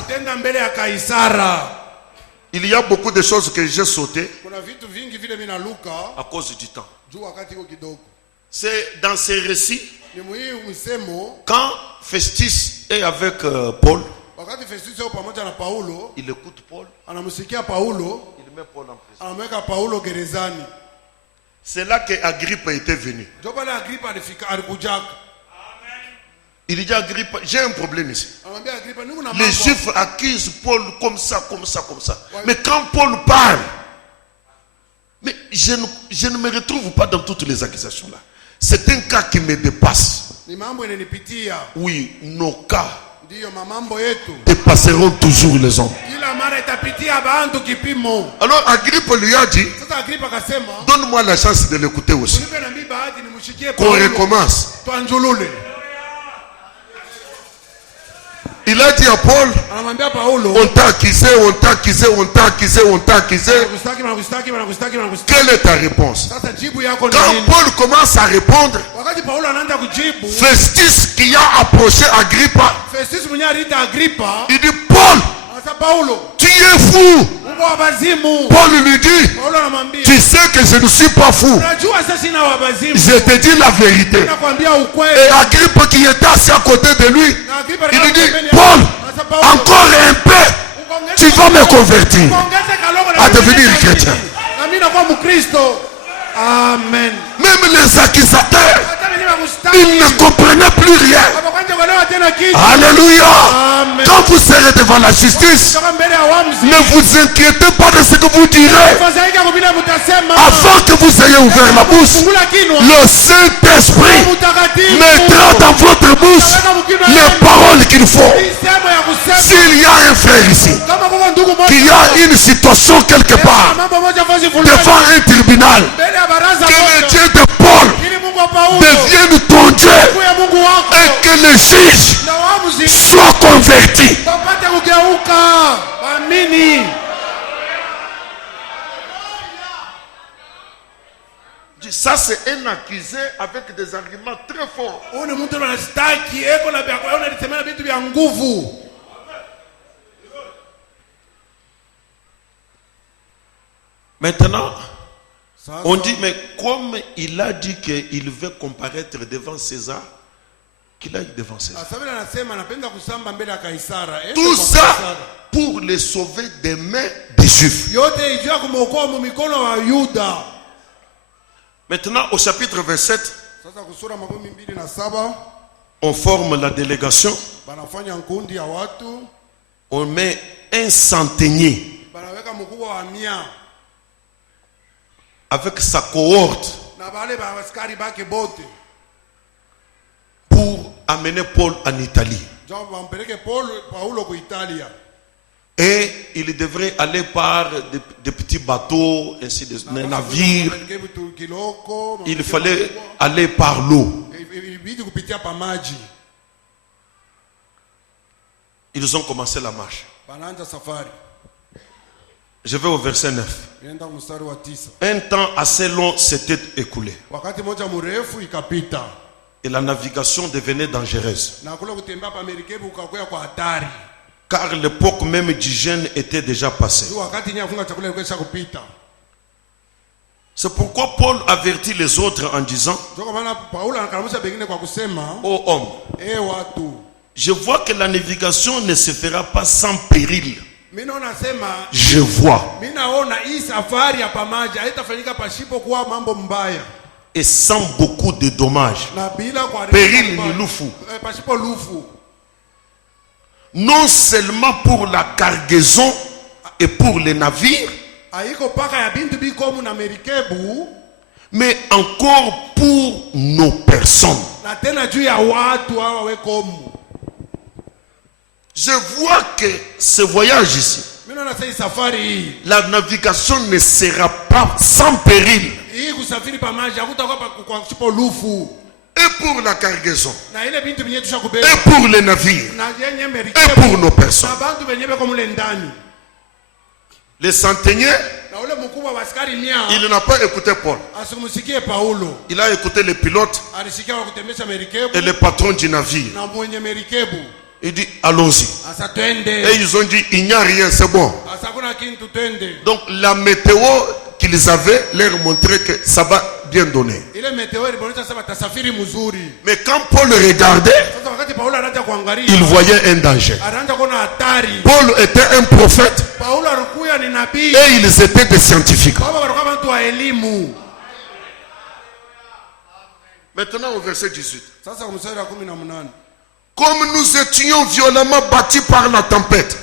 Il y a beaucoup de choses que j'ai sautées à cause du temps. C'est dans ces récits, quand Festus est avec Paul, il écoute Paul, il met Paul en prison. C'est là que Agrippa était venu. Il dit: Agrippa, j'ai un problème ici. Les Juifs accusent Paul comme ça, comme ça, comme ça. Mais quand Paul parle, mais je ne me retrouve pas dans toutes les accusations là. C'est un cas qui me dépasse. Oui, nos cas dépasseront toujours les hommes. Alors Agrippa lui a dit: donne-moi la chance de l'écouter aussi. Qu'on recommence. Il a dit à Paul: on t'a accusé, on t'a accusé, on t'a accusé, on t'a accusé. Quelle est ta réponse? Quand Paul commence à répondre, Festus qui a approché Agrippa, il dit: Paul, tu es fou. Paul lui dit, tu sais que je ne suis pas fou. Je te dis la vérité. Et Agrippe qui était assis à côté de lui, il lui dit, Paul, encore un peu, tu vas me convertir à devenir chrétien. Amen. Même les accusateurs, ils ne comprenaient plus rien. Alléluia. Amen. Quand vous serez devant la justice, ne vous inquiétez pas de ce que vous direz. Avant que vous ayez ouvert la bouche, le Saint-Esprit mettra dans votre bouche les paroles qu'il faut. S'il y a un frère ici qui a une situation quelque part devant un tribunal, que le Dieu de Paul devienne ton Dieu et que le juge soit converti. Ça, c'est un accusé avec des arguments très forts. Maintenant, on dit, mais comme il a dit qu'il veut comparaître devant César, qu'il aille devant César. Tout ça pour les sauver des mains des Juifs. Maintenant, au chapitre 27, on forme la délégation. On met un centenier avec sa cohorte pour amener Paul en Italie. Et il devrait aller par des petits bateaux, ainsi des navires. Il fallait aller par l'eau. Ils ont commencé la marche. Je vais au verset 9. Un temps assez long s'était écoulé. Et la navigation devenait dangereuse. Car l'époque même du jeûne était déjà passée. C'est pourquoi Paul avertit les autres en disant, ô homme, je vois que la navigation ne se fera pas sans péril. Je vois. Et sans beaucoup de dommages. Péril Niloufu. Non seulement pour la cargaison et pour les navires, mais encore pour nos personnes. Je vois que ce voyage ici, la navigation ne sera pas sans péril. Et pour la cargaison, et pour les navires, et pour nos personnes. Le centenier, il n'a pas écouté Paul. Il a écouté le pilote et le patron du navire. Il dit allons-y. Et ils ont dit il n'y a rien, c'est bon. Donc la météo qu'ils avaient leur montrait que ça va bien donner. Mais quand Paul regardait, il voyait un danger. Paul était un prophète et ils étaient des scientifiques. Maintenant au verset 18. Comme nous étions violemment battus par la tempête.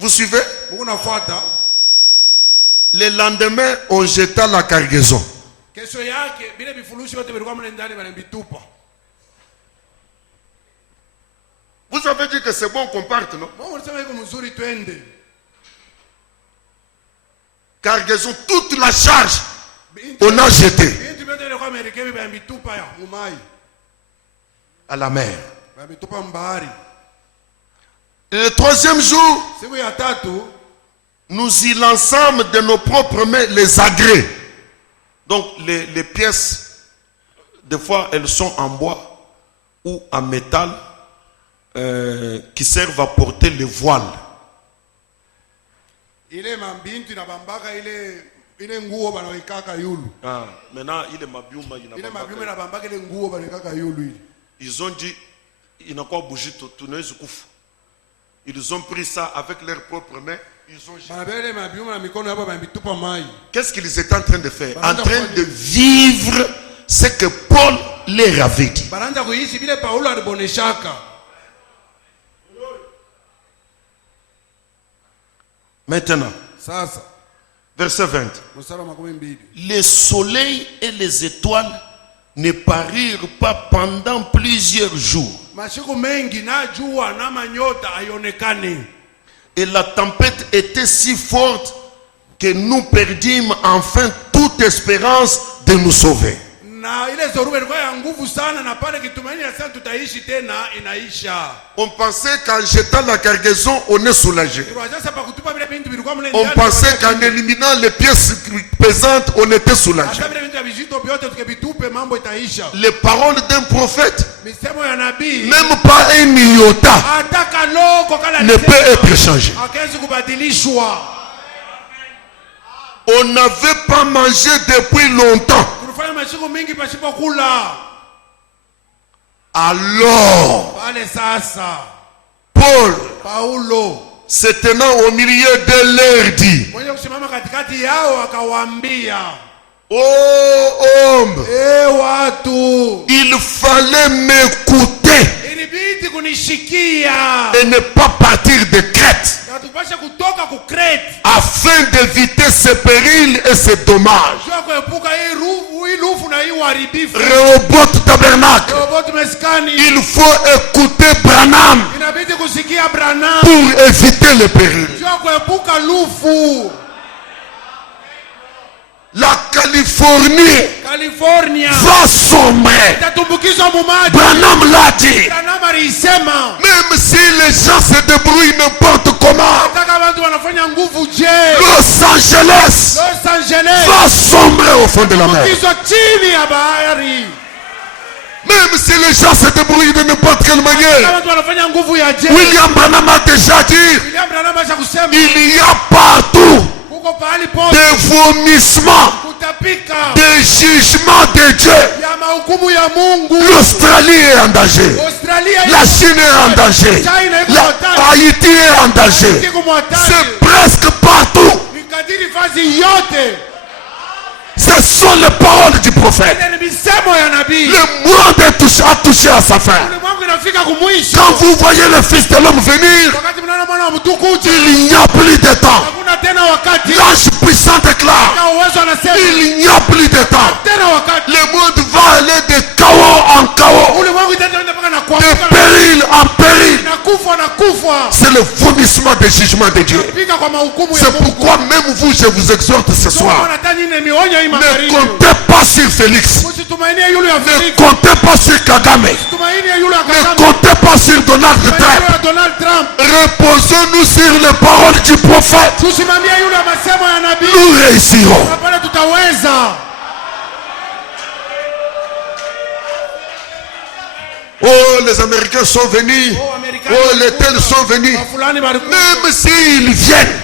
Vous suivez? Le lendemain, on jeta la cargaison. Vous avez dit que c'est bon qu'on parte, non? Cargaison, toute la charge, on a jeté à la mer. Et le troisième jour, nous y lançâmes de nos propres mains les agrès. Donc les pièces, des fois elles sont en bois ou en métal, qui servent à porter le voile. Ah, maintenant, il est mabiuma. Ils ont dit, il n'a pas bougé tout. Ils ont pris ça avec leurs propres mains. Qu'est-ce qu'ils étaient en train de faire? En train de vivre ce que Paul leur avait dit. Maintenant, verset 20. Le soleil et les étoiles ne parirent pas pendant plusieurs jours. Et la tempête était si forte que nous perdîmes enfin toute espérance de nous sauver. On pensait qu'en jetant la cargaison, on est soulagé. On pensait qu'en éliminant les pièces pesantes, on était soulagé. Les paroles d'un prophète, même pas un iota, ne peut être changé. On n'avait pas mangé depuis longtemps. Alors, Paul, se tenant au milieu de leur dit: oh homme, il fallait m'écouter et ne pas partir de Crète, afin d'éviter ces périls et ces dommages. Rehoboth Tabernacle, il faut écouter Branham pour éviter les périls. La Californie va sombrer. Branham l'a dit. Même si les gens se débrouillent n'importe comment, Los Angeles va sombrer au fond de la mer. Même si les gens se débrouillent de n'importe quelle manière, William Branham a déjà dit, il y a partout des vomissements, des jugements de Dieu. L'Australie est en danger, la Chine est en danger, Haïti est en danger. C'est presque partout. Ce sont les paroles du prophète. Le monde a touché à sa fin. Quand vous voyez le Fils de l'homme venir, il n'y a plus de temps. L'ange puissant déclare, il n'y a plus de temps. Le monde va aller de chaos en chaos, de péril en péril. C'est le vomissement des jugements de Dieu. C'est pourquoi même vous, je vous exhorte ce soir, ne comptez pas sur Félix, ne comptez pas sur Kagame, ne comptez pas sur Donald Trump. Reposons-nous sur les paroles du prophète. Nous réussirons. Oh, les Américains sont venus. Oh, les tels sont venus. Même s'ils viennent,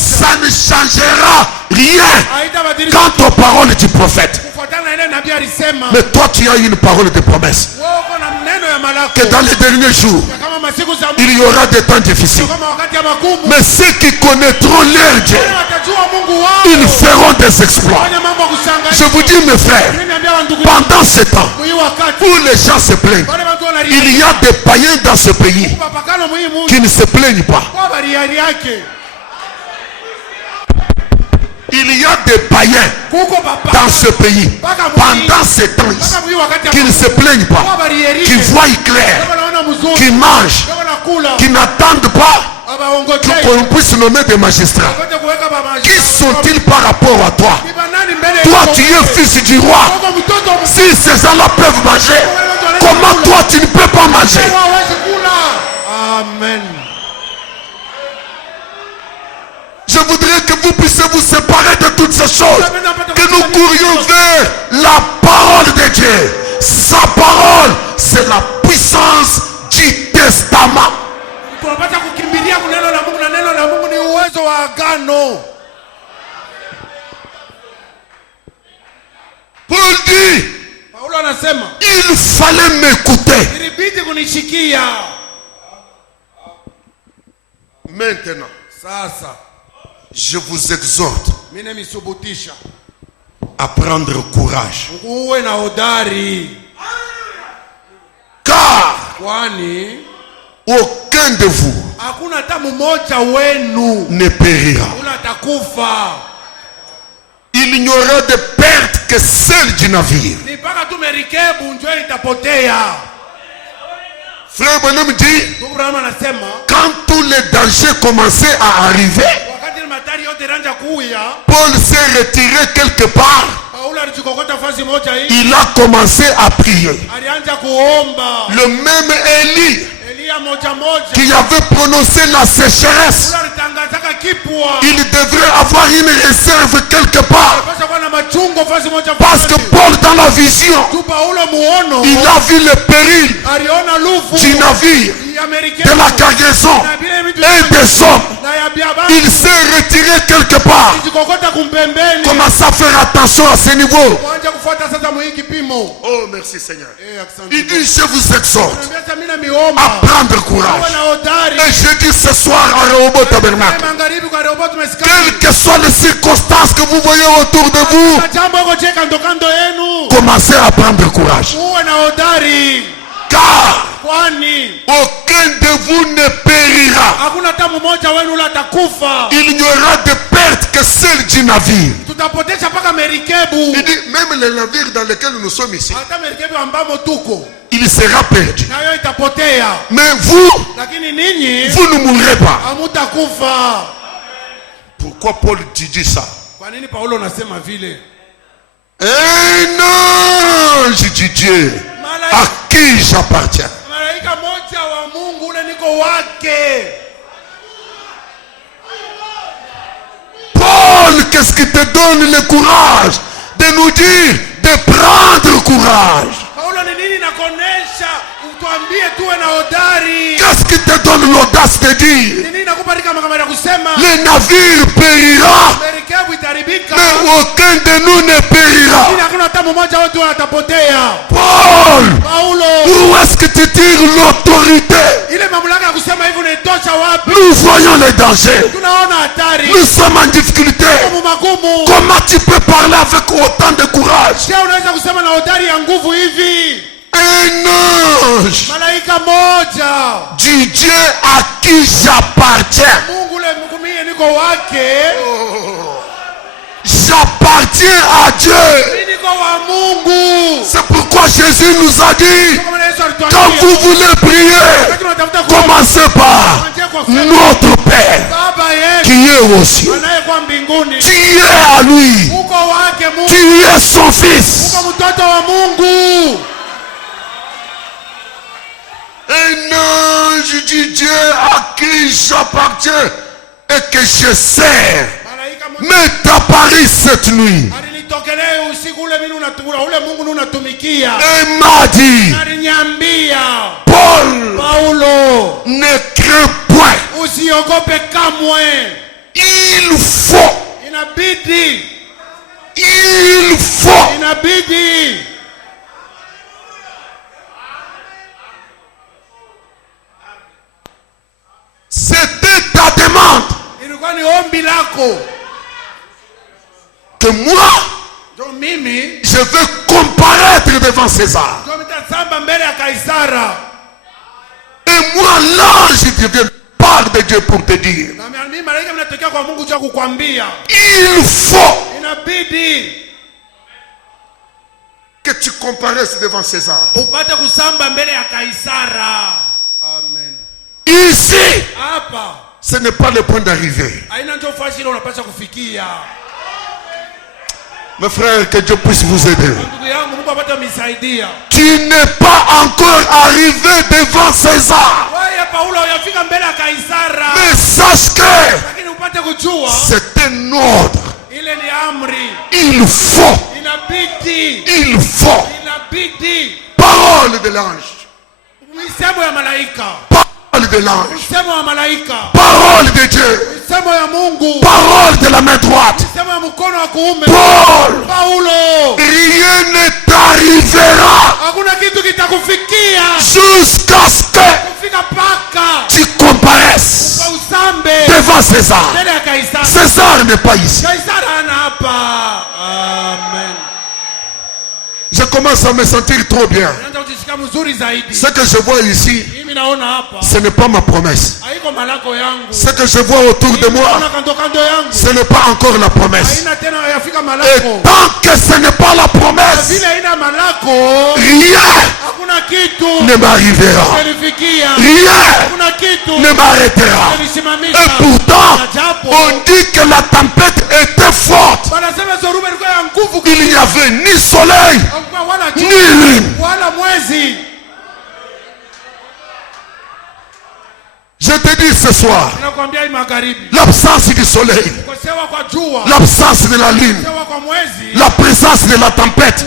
ça ne changera rien quant aux paroles du prophète. Mais toi, tu as une parole de promesse. Que dans les derniers jours, il y aura des temps difficiles. Mais ceux qui connaîtront leur Dieu, ils feront des exploits. Je vous dis, mes frères, pendant ce temps où les gens se plaignent, il y a des païens dans ce pays qui ne se plaignent pas. Il y a des païens dans ce pays pendant ces temps qui ne se plaignent pas, qui voient clair, qui mangent, qui n'attendent pas qu'on puisse nommer des magistrats. Qui sont-ils par rapport à toi? Toi, tu es fils du roi. Si ces gens-là peuvent manger, comment toi tu ne peux pas manger? Amen. Je voudrais que vous puissiez vous séparer de toutes ces choses, que nous courions vers la parole de Dieu. Sa parole, c'est la puissance du agama. Tunapata kukimbilia kwa neno la Mungu, na neno la Mungu ni uwezo wa agano. Paul dit, Paulo anasema, il fallait m'écouter. ilibidi kunishikia. Maintenant, Sasa je vous exhorte mimi nimisubutisha à prendre courage. uwe na hodari, Car kwani aucun de vous hakuna hata mmoja wenu ne périra. atakufa. Il n'y aura de perte que celle du navire. Ni mpaka tu merikebu njoo itapotea. Frère Bonhomme dit, Ndugu Branham anasema, quand tous les dangers commençaient à arriver, wakati matari yote ranja kuya, Paul s'est retiré quelque part. Paulo alijikokota fasi moja hii, Il a commencé à prier. alianza kuomba. Le même Élie Elia moja moja qui avait prononcé la sécheresse, Paulo alitangazaka kipwa, il devrait avoir une réserve quelque part. pasha kuwa na machungo fasi moja Parce que Paul, dans la vision, tu Paulo muono il a vu le péril aliona lufu du navire, ya merikebu de la cargaison na vile vitu et des hommes. na ya biabani. Il s'est retiré quelque part. Alijikokota kumpembeni. Commence à faire attention à ce niveau. Kuanza kufuata sasa mwiki kipimo. Oh, merci Seigneur. Asante. Il dit, je vous exhorte Anambia mimi na miomba. à prendre courage. Uwe na hodari. Et je dis ce soir à Rehoboth Tabernacle, Magharibi kwa Rehoboth tumesikia. quelles que soient les circonstances que vous voyez autour de vous, Jambo liko cheka kando kando yenu. commencez à prendre courage. Uwe na hodari. Car Kwani aucun de vous ne périra. hakuna hata mmoja wenu ule atakufa. Il n'y aura de perte que celle du navire. Tutapotesha mpaka merikebu. Il dit, même le navire dans lequel nous sommes ici, Hata merikebu ambamo tuko il sera perdu. nayo itapotea. Mais vous, Lakini ninyi vous ne mourrez pas. hamutakufa. Pourquoi Paul dit ça? Kwa nini Paulo anasema vile? Un ange du Dieu à qui j'appartiens. Malaika moja wa Mungu ule niko wake. Paul, qu'est-ce qui te donne le courage de nous dire de prendre courage? Paulo ni nini nakonesha utuambie tuwe na hodari? Qu'est-ce qui te donne l'audace de dire Ni nini nakubarika kama ya kusema le navire périra, merikebu itaribika, mais aucun de nous ne périra? lakini hakuna hata mmoja wetu atapotea. Paul, Paulo, où est-ce que tu tires l'autorité? ile mamlaka ya kusema hivyo unaitosha wapi? Nous voyons les dangers. Tunaona hatari, Nous sommes en difficulté. mambo magumu. Comment tu peux parler avec autant de courage? Je, unaweza kusema na hodari ya nguvu hivi? Un ange Malaika moja du Dieu à qui j'appartiens. Mungu ule mkumie niko wake. J'appartiens à Dieu. Mimi niko wa Mungu. C'est pourquoi Jésus nous a dit, Kama Yesu alituambia, quand vous voulez prier, wakati unatafuta kuomba, commencez par anzia kwa kusema, notre Père Baba yetu qui est aux cieux. anayekuwa mbinguni. Tu es à lui. Uko wake Mungu. Tu es son fils. Uko mtoto wa Mungu. Un ange du Dieu à qui j'appartiens et que je sers Malaika moja m'est apparu cette nuit alinitokelea usiku ule, mimi ule Mungu unatumikia. et m'a dit, Aliniambia, Paul, Paulo, ne crains point. usiogope kamwe. Il faut, Inabidi c'était ta demande ilikuwa ni ombi lako. que moi, Jo mimi je vais comparaître devant César. jo mitasamba mbele ya Kaisara. Et moi, l'ange devient part de Dieu pour te dire, Na mimi malaika mnatokea kwa Mungu cha kukwambia. il faut Inabidi que tu comparaisses devant César. upate kusamba mbele ya Kaisara. Amen. Ici, Hapa ce n'est pas le point d'arrivée. haina ndio fashi ile unapaswa kufikia. Mes frères, que Dieu puisse vous aider. Ndugu yangu, Mungu apate misaidia. Tu n'es pas encore arrivé devant César. Wewe Paulo yafika mbele ya Kaisara. Mais sache que Lakini upate kujua c'est un ordre. ile ni amri. Il faut. Inabidi Parole de l'ange. misemo ya malaika. Parole Parole de l'ange. msemo wa malaika, Parole de Dieu. msemo ya Mungu, Parole de la main droite. msemo ya mkono wa kuume. Paul. Paulo, Rien ne t'arrivera hakuna kitu kitakufikia jusqu'à ce que kufika paka tu comparaisses kwa usambe devant César. mbele ya Kaisari. César n'est pas ici. Kaisari hana hapa. Amen. Je commence à me sentir trop bien. Naanza kujisikia mzuri zaidi. Ce que je vois ici, Mimi naona hapa ce n'est pas ma promesse. haiko malako yangu. Ce que je vois autour de moi, Naona kando kando yangu. ce n'est pas encore la promesse. Haina tena yafika Et malako. tant que ce n'est pas la promesse, Vile haina malako, rien hakuna kitu ne m'arrivera. kunifikia. Rien Hakuna kitu ne m'arrêtera. kunisimamisha. Et pourtant, Na japo on dit que la tempête était forte. wanasema zoruba ilikuwa ya nguvu, Il n'y avait ni soleil, hakukuwa wala ni jua lune. wala mwezi. Je te dis ce soir, Nakwambia hii magharibi, l'absence du soleil, kukosewa kwa jua, l'absence de la lune, kukosewa kwa mwezi, la présence de la tempête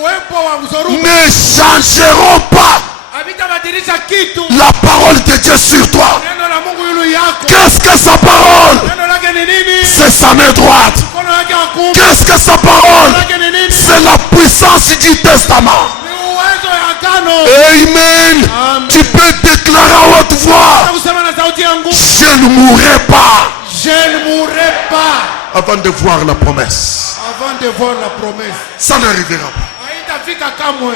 uwepo wa zoruba ne changeront pas havitabadilisha kitu. la parole de Dieu sur toi. Neno la Mungu yulu yako, Qu'est-ce que sa parole? neno lake ni nini? C'est sa main droite. Mkono wake wa kuume. Qu'est-ce que sa parole? Neno lake ni nini? C'est la puissance du testament. Ni uwezo ya agano. Amen. Amen. Tu peux déclarer à haute voix, Na kusema na sauti ya nguvu, je ne mourrai pas je ne mourrai pas avant de voir la promesse. avant de voir la promesse. Ça n'arrivera pas. Haitafika kamwe.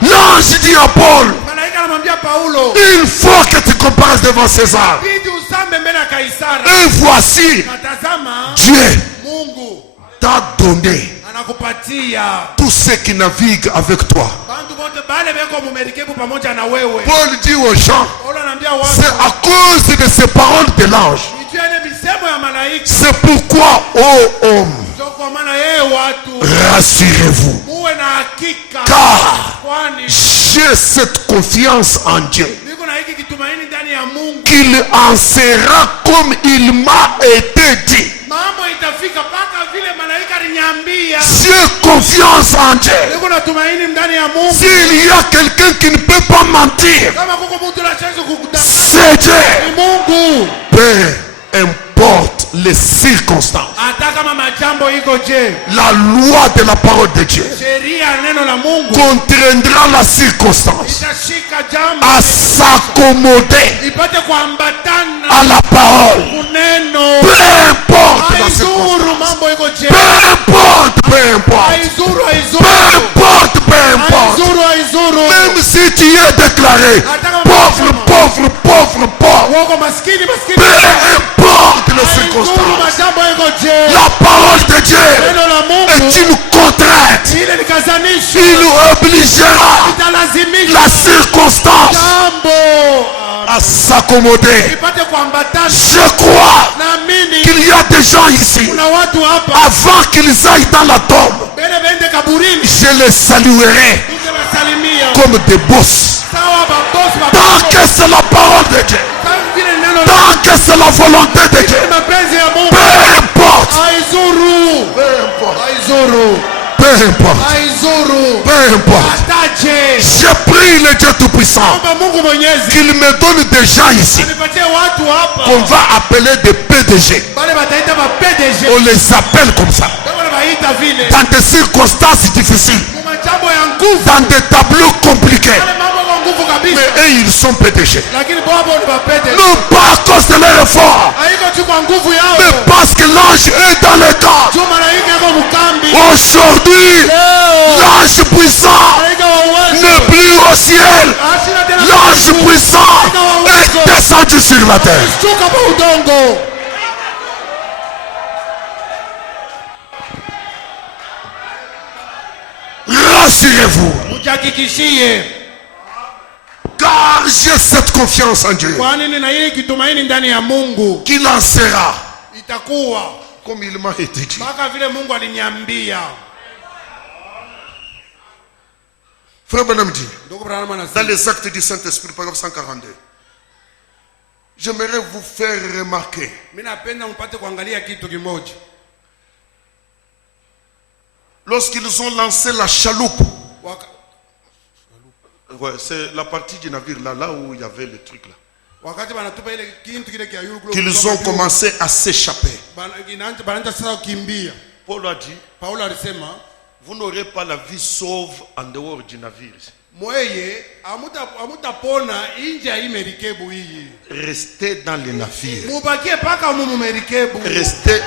L'ange dit à Paul, Malaika anamwambia Paulo, il faut que tu comparaisses devant César. bidi usambe mbele ya Kaisari. Et voici, Natazama Dieu Mungu t'a donné anakupatia tous ceux qui naviguent avec toi. bantu bote bale beko mumerikebu pamoja na wewe. Paul dit aux gens, Paulo anaambia c'est watu, à cause de ces paroles de l'ange. nijue ile misemo ya malaika, C'est pourquoi, ô homme, ndio kwa maana yeye watu rassurez-vous, muwe na hakika, car kwani j'ai cette confiance en Dieu, niko na hiki kitumaini ndani ya Mungu. qu'il en sera comme il m'a été dit. Mambo itafika mpaka vile malaika aliniambia. J'ai confiance en Dieu. Niko na tumaini ndani ya Mungu. S'il y a quelqu'un qui ne peut pas mentir, Kama kuko mtu anacheza kukudanganya, c'est Dieu. ni Mungu. Peu importe les circonstances, Hata kama majambo iko je, la loi de la parole de Dieu sheria ya neno la Mungu contraindra la circonstance itashika jambo à s'accommoder ipate kuambatana à la parole. kuneno. Peu importe la Haizuru circonstance. mambo iko je, Peu importe, peu importe. haizuru, Peu haizuru, importe, peu importe. haizuru, haizuru. Même si tu es déclaré pauvre, pauvre, pauvre, pauvre. Wako maskini, maskini, Peu importe les haizuru circonstances. majambo iko je, La parole de Dieu neno la est Mungu une contrainte. ile likazanisho Il obligera italazimisha la circonstance jambo à s'accommoder. ipate kuambatana. Je crois Naamini qu'il y a des gens ici, kuna watu hapa avant qu'ils aillent dans la tombe, mbele bende kaburini, je les saluerai ningewasalimia comme des bosses. sawa babosi Tant babosi, que c'est la parole de Dieu, kama vile neno la tant que c'est la volonté de Dieu, mapenzi ya Mungu. peu importe, Haizuru, peu importe, haizuru, peu importe, haizuru, peu importe. ataje Je prie le Dieu Tout-Puissant kwamba Mungu Mwenyezi qu'il me donne des gens ici anipatie watu qu'on hapa va appeler des PDG. bale bataita ba PDG, On les appelle comme ça. kama baita vile Dans des circonstances difficiles, kwa jambo ya nguvu, dans des tableaux compliqués. wale mambo kwa nguvu kabisa, Mais eux, ils sont PDG. lakini babo ni ba PDG. Non pas à cause de leur effort, Haiko tu kwa nguvu yao, mais parce que l'ange est dans le camp. tu malaika yako mkambi. Aujourd'hui, Leo l'ange puissant malaika wa uwezo n'est plus au ciel. asina tena L'ange puissant est descendu sur la terre. shuka pa udongo. Rassurez-vous, Mujihakikishie, car j'ai cette confiance en Dieu, kwani nina hili kitumaini ndani ya Mungu. qu'il en sera Itakuwa comme il m'a été dit. mpaka vile Mungu aliniambia. Frère Branham dit, Ndugu Branham dans anasema les actes du Saint-Esprit, paragraphe 142, j'aimerais vous faire remarquer mimi napenda mpate kuangalia kitu kimoja. lorsqu'ils ont lancé la chaloupe Waka- Ouais, c'est la partie du navire là où il y avait le truc là. Qu'ils ont commencé à s'échapper. Paul a dit, vous n'aurez pas la vie sauve en dehors du navire. Restez dans le navire. Restez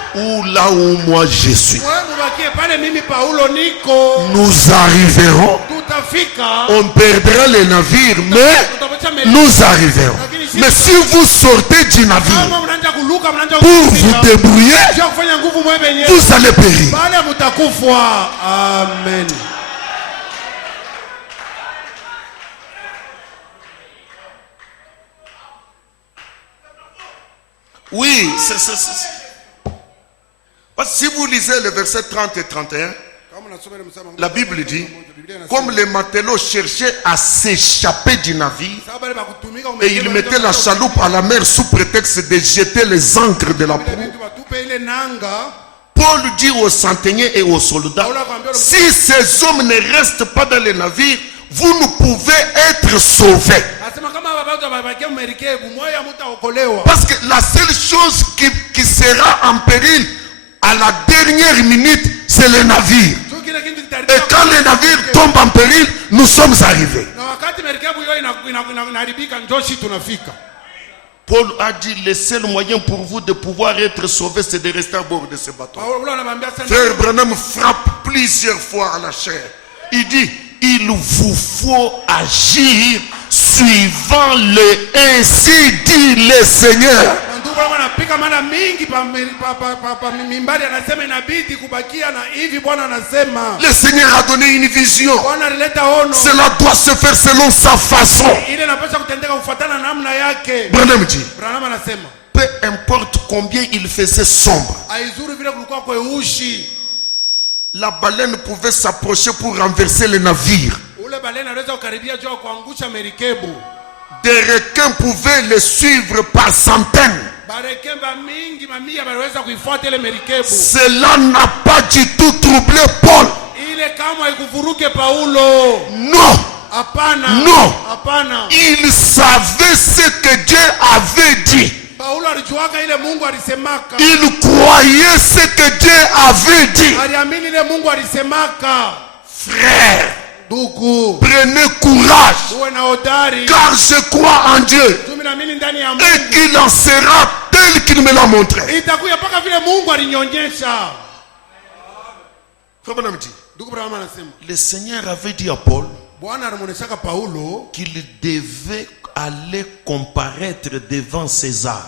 là où moi je suis. Nous arriverons. On perdra le navire, mais nous arriverons. Mais si vous sortez du navire pour vous débrouiller, vous allez périr. Amen. Oui, c'est. Parce que si vous lisez le verset 30 et 31, la Bible dit, comme les matelots cherchaient à s'échapper du navire, et ils mettaient la chaloupe à la mer sous prétexte de jeter les ancres de la proue, Paul dit aux centeniers et aux soldats, si ces hommes ne restent pas dans le navire, vous ne pouvez être sauvés. Parce que la seule chose qui sera en péril à la dernière minute, c'est le navire. Et quand le navire tombe en péril, nous sommes arrivés. Paul a dit, le seul moyen pour vous de pouvoir être sauvés, c'est de rester à bord de ce bateau. Frère Branham frappe plusieurs fois à la chair. Il dit, il vous faut agir suivant le ainsi dit le Seigneur. Le Seigneur a donné une vision. Cela doit se faire selon sa façon. Branham dit, peu importe combien il faisait sombre, la baleine pouvait s'approcher pour renverser le navire. Des requins pouvaient les suivre par centaines. Cela n'a pas du tout troublé Paul. Non. Non. Il savait ce que Dieu avait dit. Il croyait ce que Dieu avait dit. Frère, prenez courage, car je crois en Dieu et qu'il en sera tel qu'il me l'a montré. Le Seigneur avait dit à Paul qu'il devait aller comparaître devant César.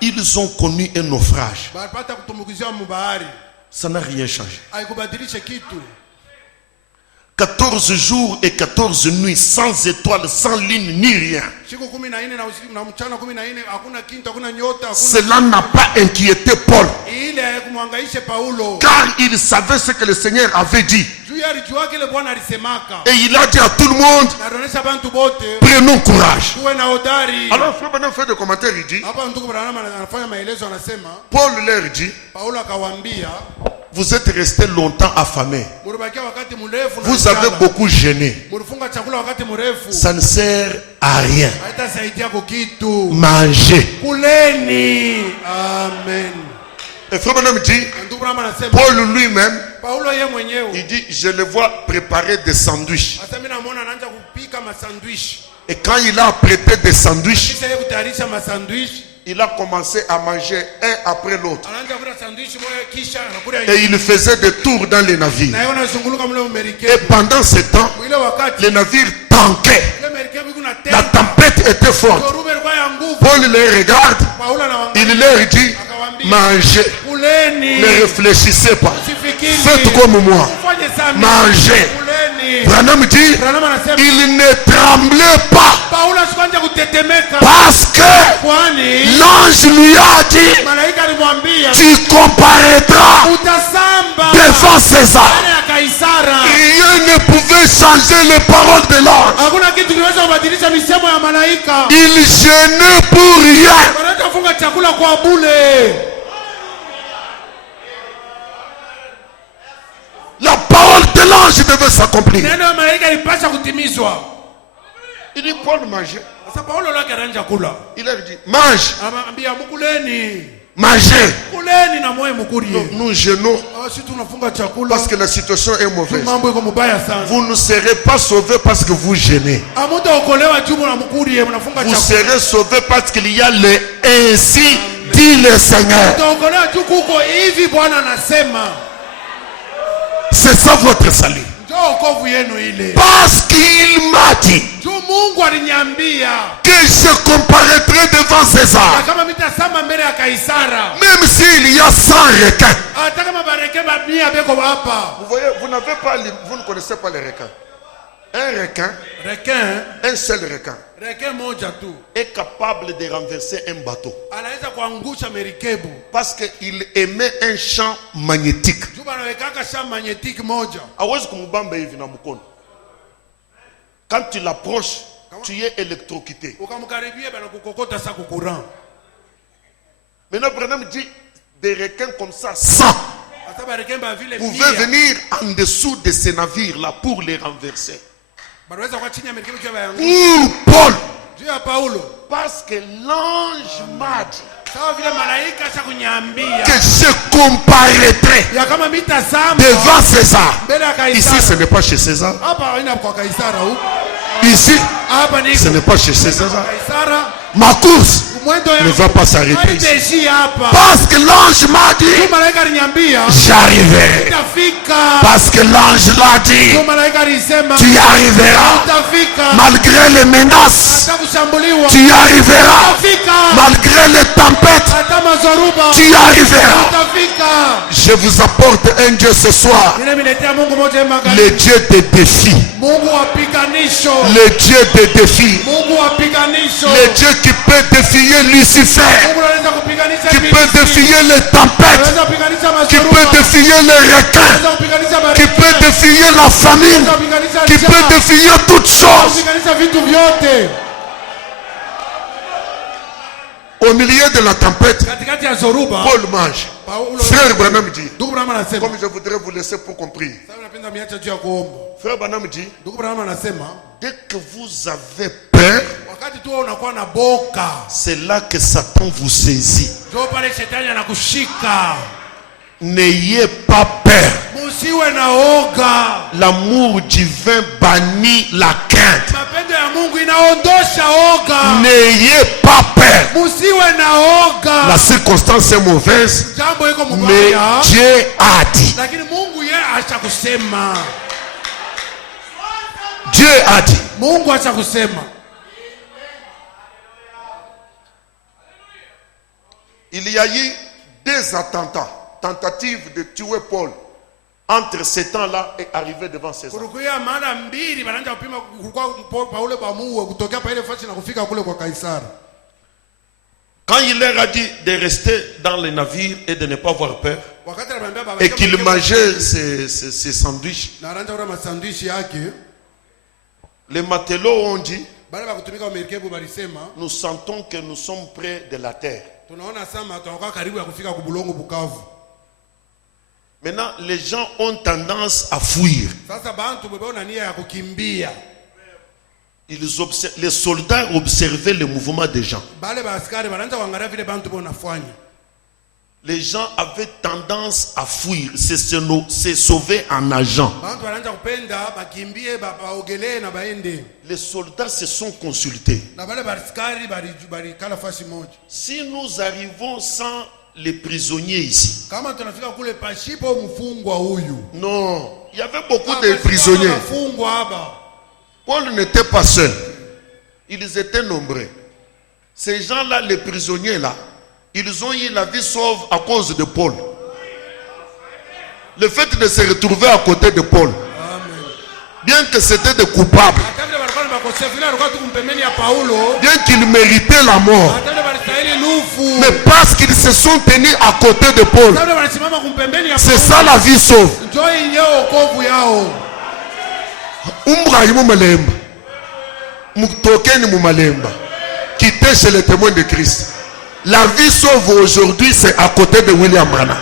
Ils ont connu un naufrage. Ça n'a rien changé. 14 jours et 14 nuits sans étoiles, sans lune ni rien. Cela n'a pas inquiété Paul, car il savait ce que le Seigneur avait dit. Et il a dit à tout le monde, prenons courage. Alors frère Branham fait des commentaires, il dit, Paul leur dit, vous êtes restés longtemps affamés. Vous avez beaucoup gêné. Ça ne sert à rien. Mangez. Amen. Et frère Branham dit, Paul lui-même, il dit, je le vois préparer des sandwichs. Et quand il a apprêté des sandwichs, il a commencé à manger un après l'autre. Et il faisait des tours dans les navires. Et pendant ce temps, les navires tanquaient. La tempête était forte. Paul les regarde. Il leur dit, mangez. Ne réfléchissez pas. Faites comme moi. Mangez. Branham dit, il ne tremblait pas. Parce que l'ange lui a dit, tu comparaîtras devant César. Rien ne pouvait changer les paroles de l'ange. Il gênait pour rien. La parole de l'ange devait s'accomplir. neno ya malaika ilipasha kutimizwa. Il dit, Paul mangeait. Sasa Paulo lake anaanza kula. Il leur dit, mange, Anamwambia mkuleni. mangez. Kuleni na moyo mkulie. Nous jeûnons Si tunafunga chakula parce que la situation est mauvaise. mambo iko mubaya sana. Vous ne serez pas sauvés parce que vous jeûnez. Hamutaokolewa juu mnamkulie mnafunga Vous chakula. serez sauvés parce qu'il y a le ainsi dit le Seigneur. Mtaokolewa juu kuko hivi Bwana anasema. C'est ça votre salut. Ndio wokovu yenu ile. Parce qu'il m'a dit Juu Mungu aliniambia que je comparaîtrai devant César. kama mitasama mbele ya Kaisara. Même s'il y a 100 requins. Hata kama bareke babia beko hapa. Vous voyez, vous ne connaissez pas les requins. Un requin, Requin, un seul requin, requin moja tu. est capable de renverser un bateau. Anaweza kuangusha merikebu. Parce qu'il émet un champ magnétique. Juu banawekaka shamba magnetique moja. Hawezi kumubamba hivi na mkono. Quand tu l'approches, tu es électrocuté. Ukamkaribia bana kukokota sa kukurang. Maintenant, Branham dit des requins comme ça, 100 Hata bareke ba vile pouvaient mia. venir en dessous de ces navires-là pour les renverser. Banaweza kwa chini ya merikebu kwa bayangu. Pour Paul, Juu ya Paulo. parce que l'ange m'a dit Sawa vile malaika acha kunyambia. que je comparaîtrai Ya kama mitasama devant César. mbele ya Ici, Kaisara. ce n'est pas chez César. Hapa haina kwa Kaisara huko. Ici, Hapa ni ce n'est pas chez César. Kaisara. Ma course Mwendo ne va pas s'arrêter ici. Haiteshi hapa. Parce que l'ange m'a dit, Juu malaika aliniambia j'arriverai. utafika. Parce que l'ange l'a dit, Juu malaika alisema tu y arriveras. utafika. Malgré les menaces, Hata kushambuliwa. tu y arriveras. Utafika. Malgré les tempêtes, Hata mazoruba. tu y arriveras. Utafika. Je vous apporte un Dieu ce soir. Nimeletea Mungu moja magari. Le Dieu des défis. Mungu wa piganisho. Le Dieu des défis. Mungu wa piganisho. Le Dieu qui peut défier Lucifer. Mungu anaweza kupiganisha Qui ibilisi. peut défier les tempêtes. Anaweza kupiganisha Qui mazoruba. peut défier les requins. Anaweza kupiganisha Qui baridi. peut défier la famine. Anaweza kupiganisha Qui peut njaa. défier toutes choses. Kupiganisha vitu vyote. Au milieu de la tempête, Katikati ya zoruba. Paul mange. Paulo. Frère Branham dit, Ndugu Branham anasema. comme je voudrais vous laisser pour compris. Sasa napenda miacha juu ya kuomba. Frère Branham dit, Ndugu Branham anasema dès que vous avez peur, wakati tu wewe unakuwa na boka, c'est là que Satan vous saisit. ndio pale shetani anakushika. N'ayez pas peur. Musiwe na oga. L'amour divin bannit la crainte. Mapendo ya Mungu inaondosha oga. N'ayez pas peur. Musiwe na oga. La circonstance est mauvaise, Jambo iko mais mubaya. Dieu a dit. Lakini Mungu yeye acha kusema. Dieu a dit. Mungu acha kusema. Il y a eu des attentats, tentatives de tuer Paul entre ce temps-là et arrivé devant César. Kurukuya mara mbili wanaanza kupima kulikuwa Paulo bamuue kutokea pale fashi na kufika kule kwa Kaisari. Quand il leur a dit de rester dans les navires et de ne pas avoir peur, Wakati anamwambia baba et qu'il mangeait ses sandwichs, na anaanza kula masandishi yake, les matelots ont dit, baada ya kutumika kwa merikebu balisema nous sentons que nous sommes près de la terre. tunaona sama tunakuwa karibu ya kufika kubulongo Bukavu. Maintenant, les gens ont tendance à fuir. Sasa bantu bebona nia ya kukimbia. Les soldats observaient le mouvement des gens. Bale ba askari wanaanza kuangalia vile bantu bonafanya. Les gens avaient tendance à fuir, se sauver en nageant. Bantu wanaanza kupenda bakimbie baogelee na baende. Les soldats se sont consultés. Na bale ba askari bali kala fasi moja. Si nous arrivons sans les prisonniers ici. Kama tunafika kule pashipo mfungwa huyu. Non, il y avait beaucoup de prisonniers. Paul n'était pas seul. Ils étaient nombreux. Ces gens-là, les prisonniers-là, ils ont eu la vie sauve à cause de Paul. Le fait de se retrouver à côté de Paul, bien que c'était des coupables, bien qu'ils méritaient la mort, mais parce qu'ils se sont tenus à côté de Paul, c'est ça la vie sauve. Umbrahimu malemba, mutokeni mu malemba, quittez chez les témoins de Christ. La vie sauve aujourd'hui, c'est à côté de William Branham.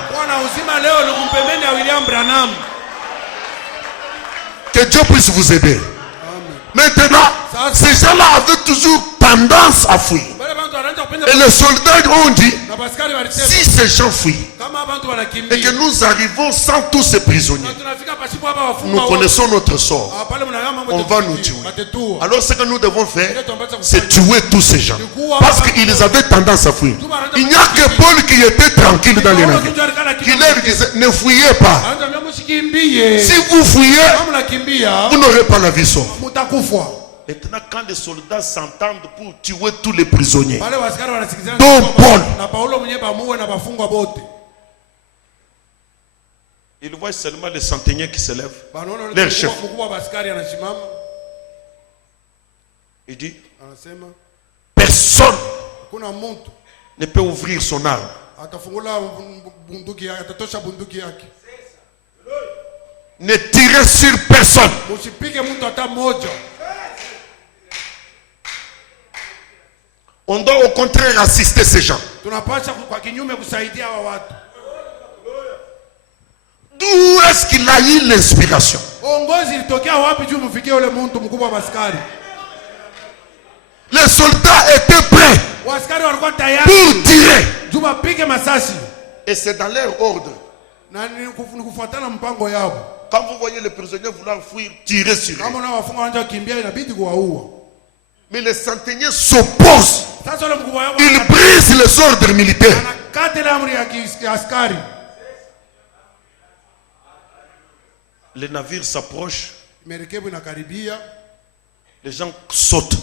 Que Dieu puisse vous aider. Maintenant, ces gens-là avaient toujours tendance à fuir. Et les soldats ont dit, si ces gens fuient et que nous arrivons sans tous ces prisonniers, nous connaissons notre sort. On va nous tuer. Alors ce que nous devons faire, c'est tuer tous ces gens. Parce qu'ils avaient tendance à fuir. Il n'y a que Paul qui était tranquille dans les navires. Qui leur disait, ne fuyez pas. Si vous fuyez, vous n'aurez pas la vie sauve. Maintenant, quand les soldats s'entendent pour tuer tous les prisonniers, dont Paul, ils voient seulement les centeniers qui se lèvent, leur chef. Il dit, personne ne peut ouvrir son arme. Ne tirez sur personne. On doit au contraire assister ces gens. D'où est-ce qu'il a eu l'inspiration? Les soldats étaient prêts pour tirer. Et c'est dans leur ordre. Quand vous voyez les prisonniers vouloir fuir, tirez sur eux. Mais les centeniers s'opposent. Ils brisent les ordres militaires. Les navires s'approchent. Les gens sautent.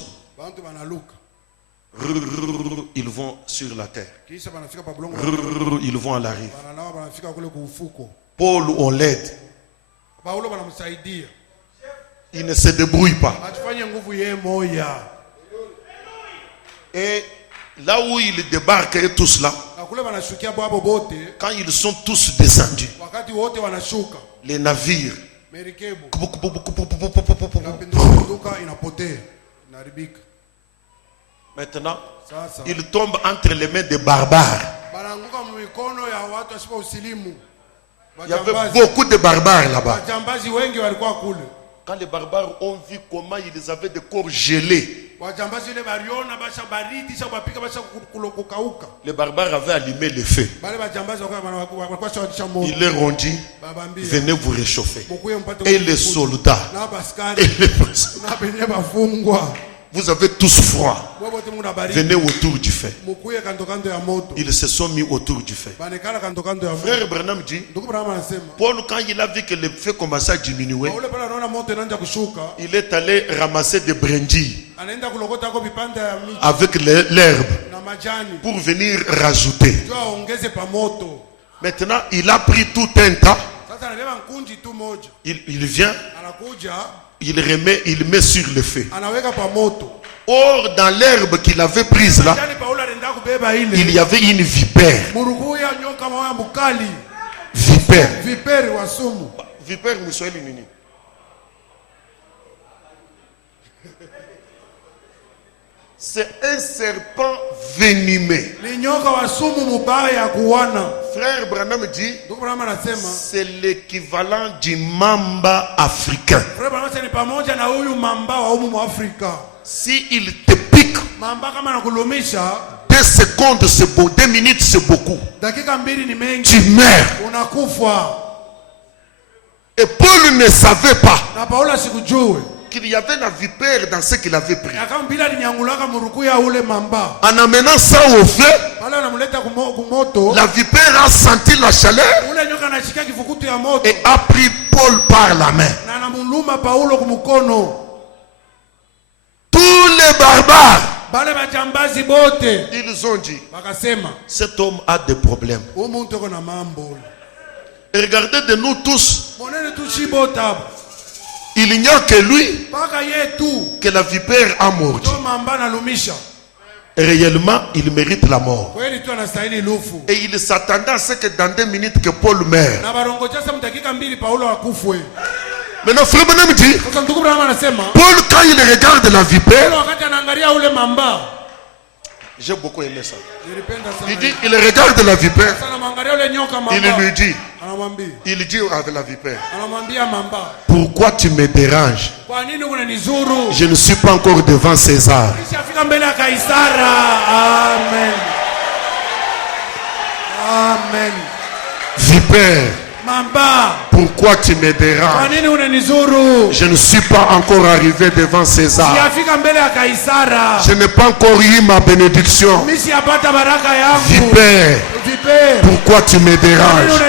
Ils vont sur la terre. Ils vont à la rive. Paul, on l'aide. Il ne se débrouille pas. Et là où ils débarquent et tous là, quand ils sont tous descendus, les navires, maintenant, ils tombent entre les mains des barbares. Il y avait beaucoup de barbares là-bas. Quand les barbares ont vu comment ils avaient des corps gelés, les barbares avaient allumé le feu. Ils leur ont dit, venez vous réchauffer. Et les soldats, et les prisonniers, vous avez tous froid. Venez autour du feu. Ils se sont mis autour du feu. Frère Branham dit, Paul, quand il a vu que le feu commençait à diminuer, il est allé ramasser des brindilles avec l'herbe pour venir rajouter. Maintenant, il a pris tout un tas. Il vient. Il remet, il met sur le feu. Or, dans l'herbe qu'il avait prise là, il y avait une vipère. Vipère. Vipère, c'est un serpent venimeux. Frère Branham dit, c'est l'équivalent du mamba africain. Si il te pique, 2 secondes c'est beau, 2 minutes c'est beaucoup. Tu meurs. Et Paul ne savait pas qu'il y avait la vipère dans ce qu'il avait pris. En amenant ça au feu, la vipère a senti la chaleur et a pris Paul par la main. Tous les barbares, ils ont dit, cet homme a des problèmes. Et regardez de nous tous, il n'y a que lui que la vipère a mordu. Et réellement, il mérite la mort. Et il s'attendait à ce que dans 2 minutes que Paul meure. Maintenant, frère Branham dit, Paul, quand il regarde la vipère, J'ai beaucoup aimé ça. Il dit, il regarde la vipère. Il dit avec la vipère, pourquoi tu me déranges? Je ne suis pas encore devant César. Amen. Amen. Vipère, Mamba, pourquoi tu me déranges? Je ne suis pas encore arrivé devant César. Je n'ai pas encore eu ma bénédiction. Vipère, pourquoi tu me déranges?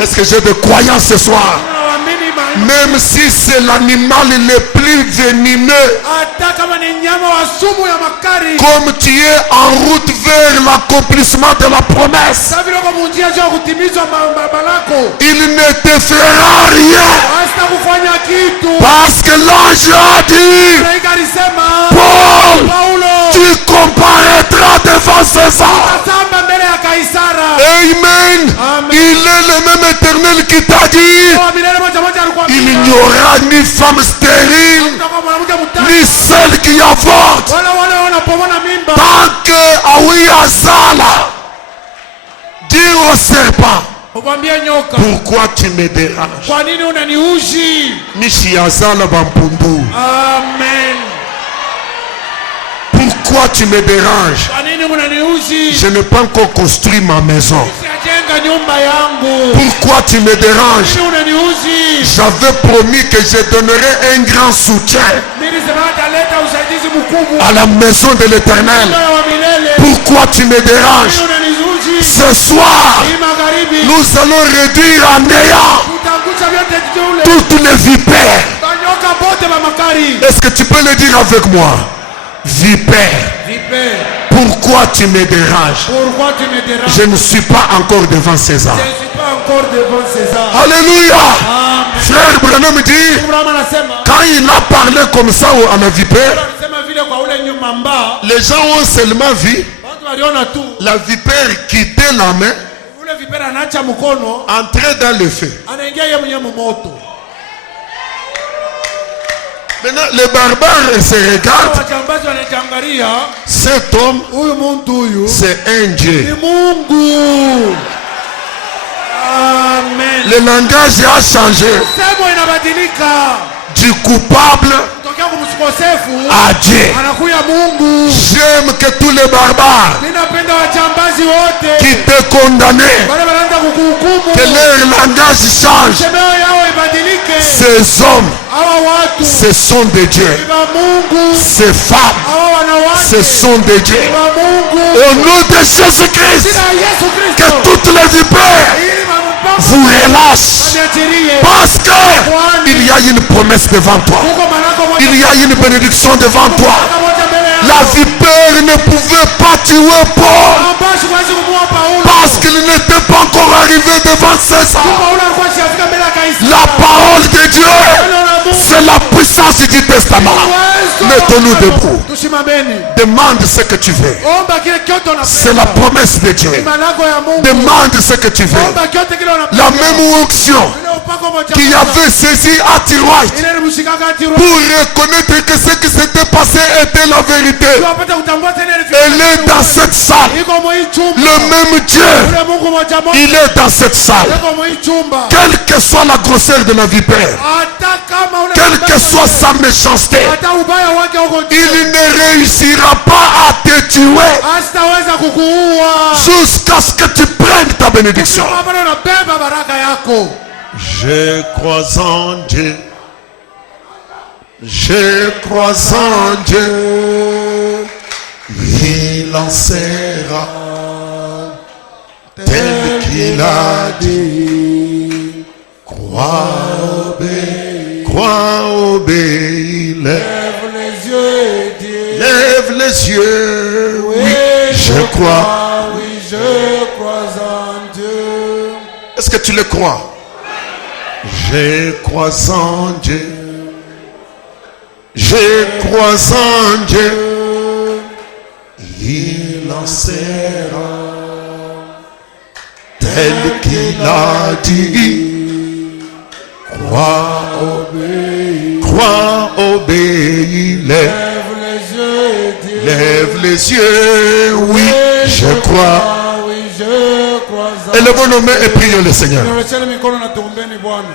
Est-ce que j'ai de croyance ce soir? Même si c'est l'animal le plus venimeux, comme tu es en route vers l'accomplissement de la promesse, il ne te fera rien. Parce que l'ange a dit, Paul, tu comparaîtras devant César. Amen. Il est le même Éternel qui t'a dit, il n'y aura ni femme stérile, ni celle qui avorte, tant que Awi Azala dit au serpent, pourquoi tu me déranges? Mishi Azala Bampundu. Amen. Pourquoi tu me déranges? Je n'ai pas encore construit ma maison. Pourquoi tu me déranges? J'avais promis que je donnerais un grand soutien à la maison de l'Éternel. Pourquoi tu me déranges? Ce soir, nous allons réduire en néant toutes les vipères. Est-ce que tu peux le dire avec moi? Vipère, pourquoi tu me déranges? Je ne suis pas encore devant César. Alléluia. Frère Branham dit, quand il a parlé comme ça à la vipère, les gens ont seulement vu la vipère quitter la main, entrer dans le feu. Maintenant, les barbares se regardent. Cet homme, c'est un Dieu. Amen. Le langage a changé du coupable à Dieu. J'aime que tous les barbares qui te condamnaient, que leur langage change. Ces hommes, ce sont des dieux. Ces femmes, ce sont des dieux. Au nom de Jésus-Christ, que toutes les vipères vous relâchent, parce qu'il y a une promesse devant toi. Il y a une bénédiction devant toi. La vipère ne pouvait pas tuer Paul parce qu'il n'était pas encore arrivé devant César. La parole de Dieu, c'est la puissance du testament. Mettons-nous debout. Demande ce que tu veux. C'est la promesse de Dieu. Demande ce que tu veux. La même onction qui avait saisi Atiroït pour reconnaître que ce qui s'était passé était la vérité. Elle est dans cette salle. Le même Dieu, il est dans cette salle. Quelle que soit la grosseur de la vipère, quelle que soit sa méchanceté, il ne réussira pas à te tuer jusqu'à ce que tu prennes ta bénédiction. Je crois en Dieu. Je crois en Dieu. Il en sera tel qu'il a dit. Crois, obéis. Lève les yeux, Dieu. Lève les yeux. Oui, je crois. Oui, je crois en Dieu. Est-ce que tu le crois? Je crois en Dieu. Je crois en Dieu. Il en sera tel qu'il a dit. Crois, obéis. Lève les yeux, Dieu. Lève les yeux, oui, je crois. Oui, je crois. Élevons nos mains et prions le Seigneur. Tunawekeni mikono na tuombeni Bwana.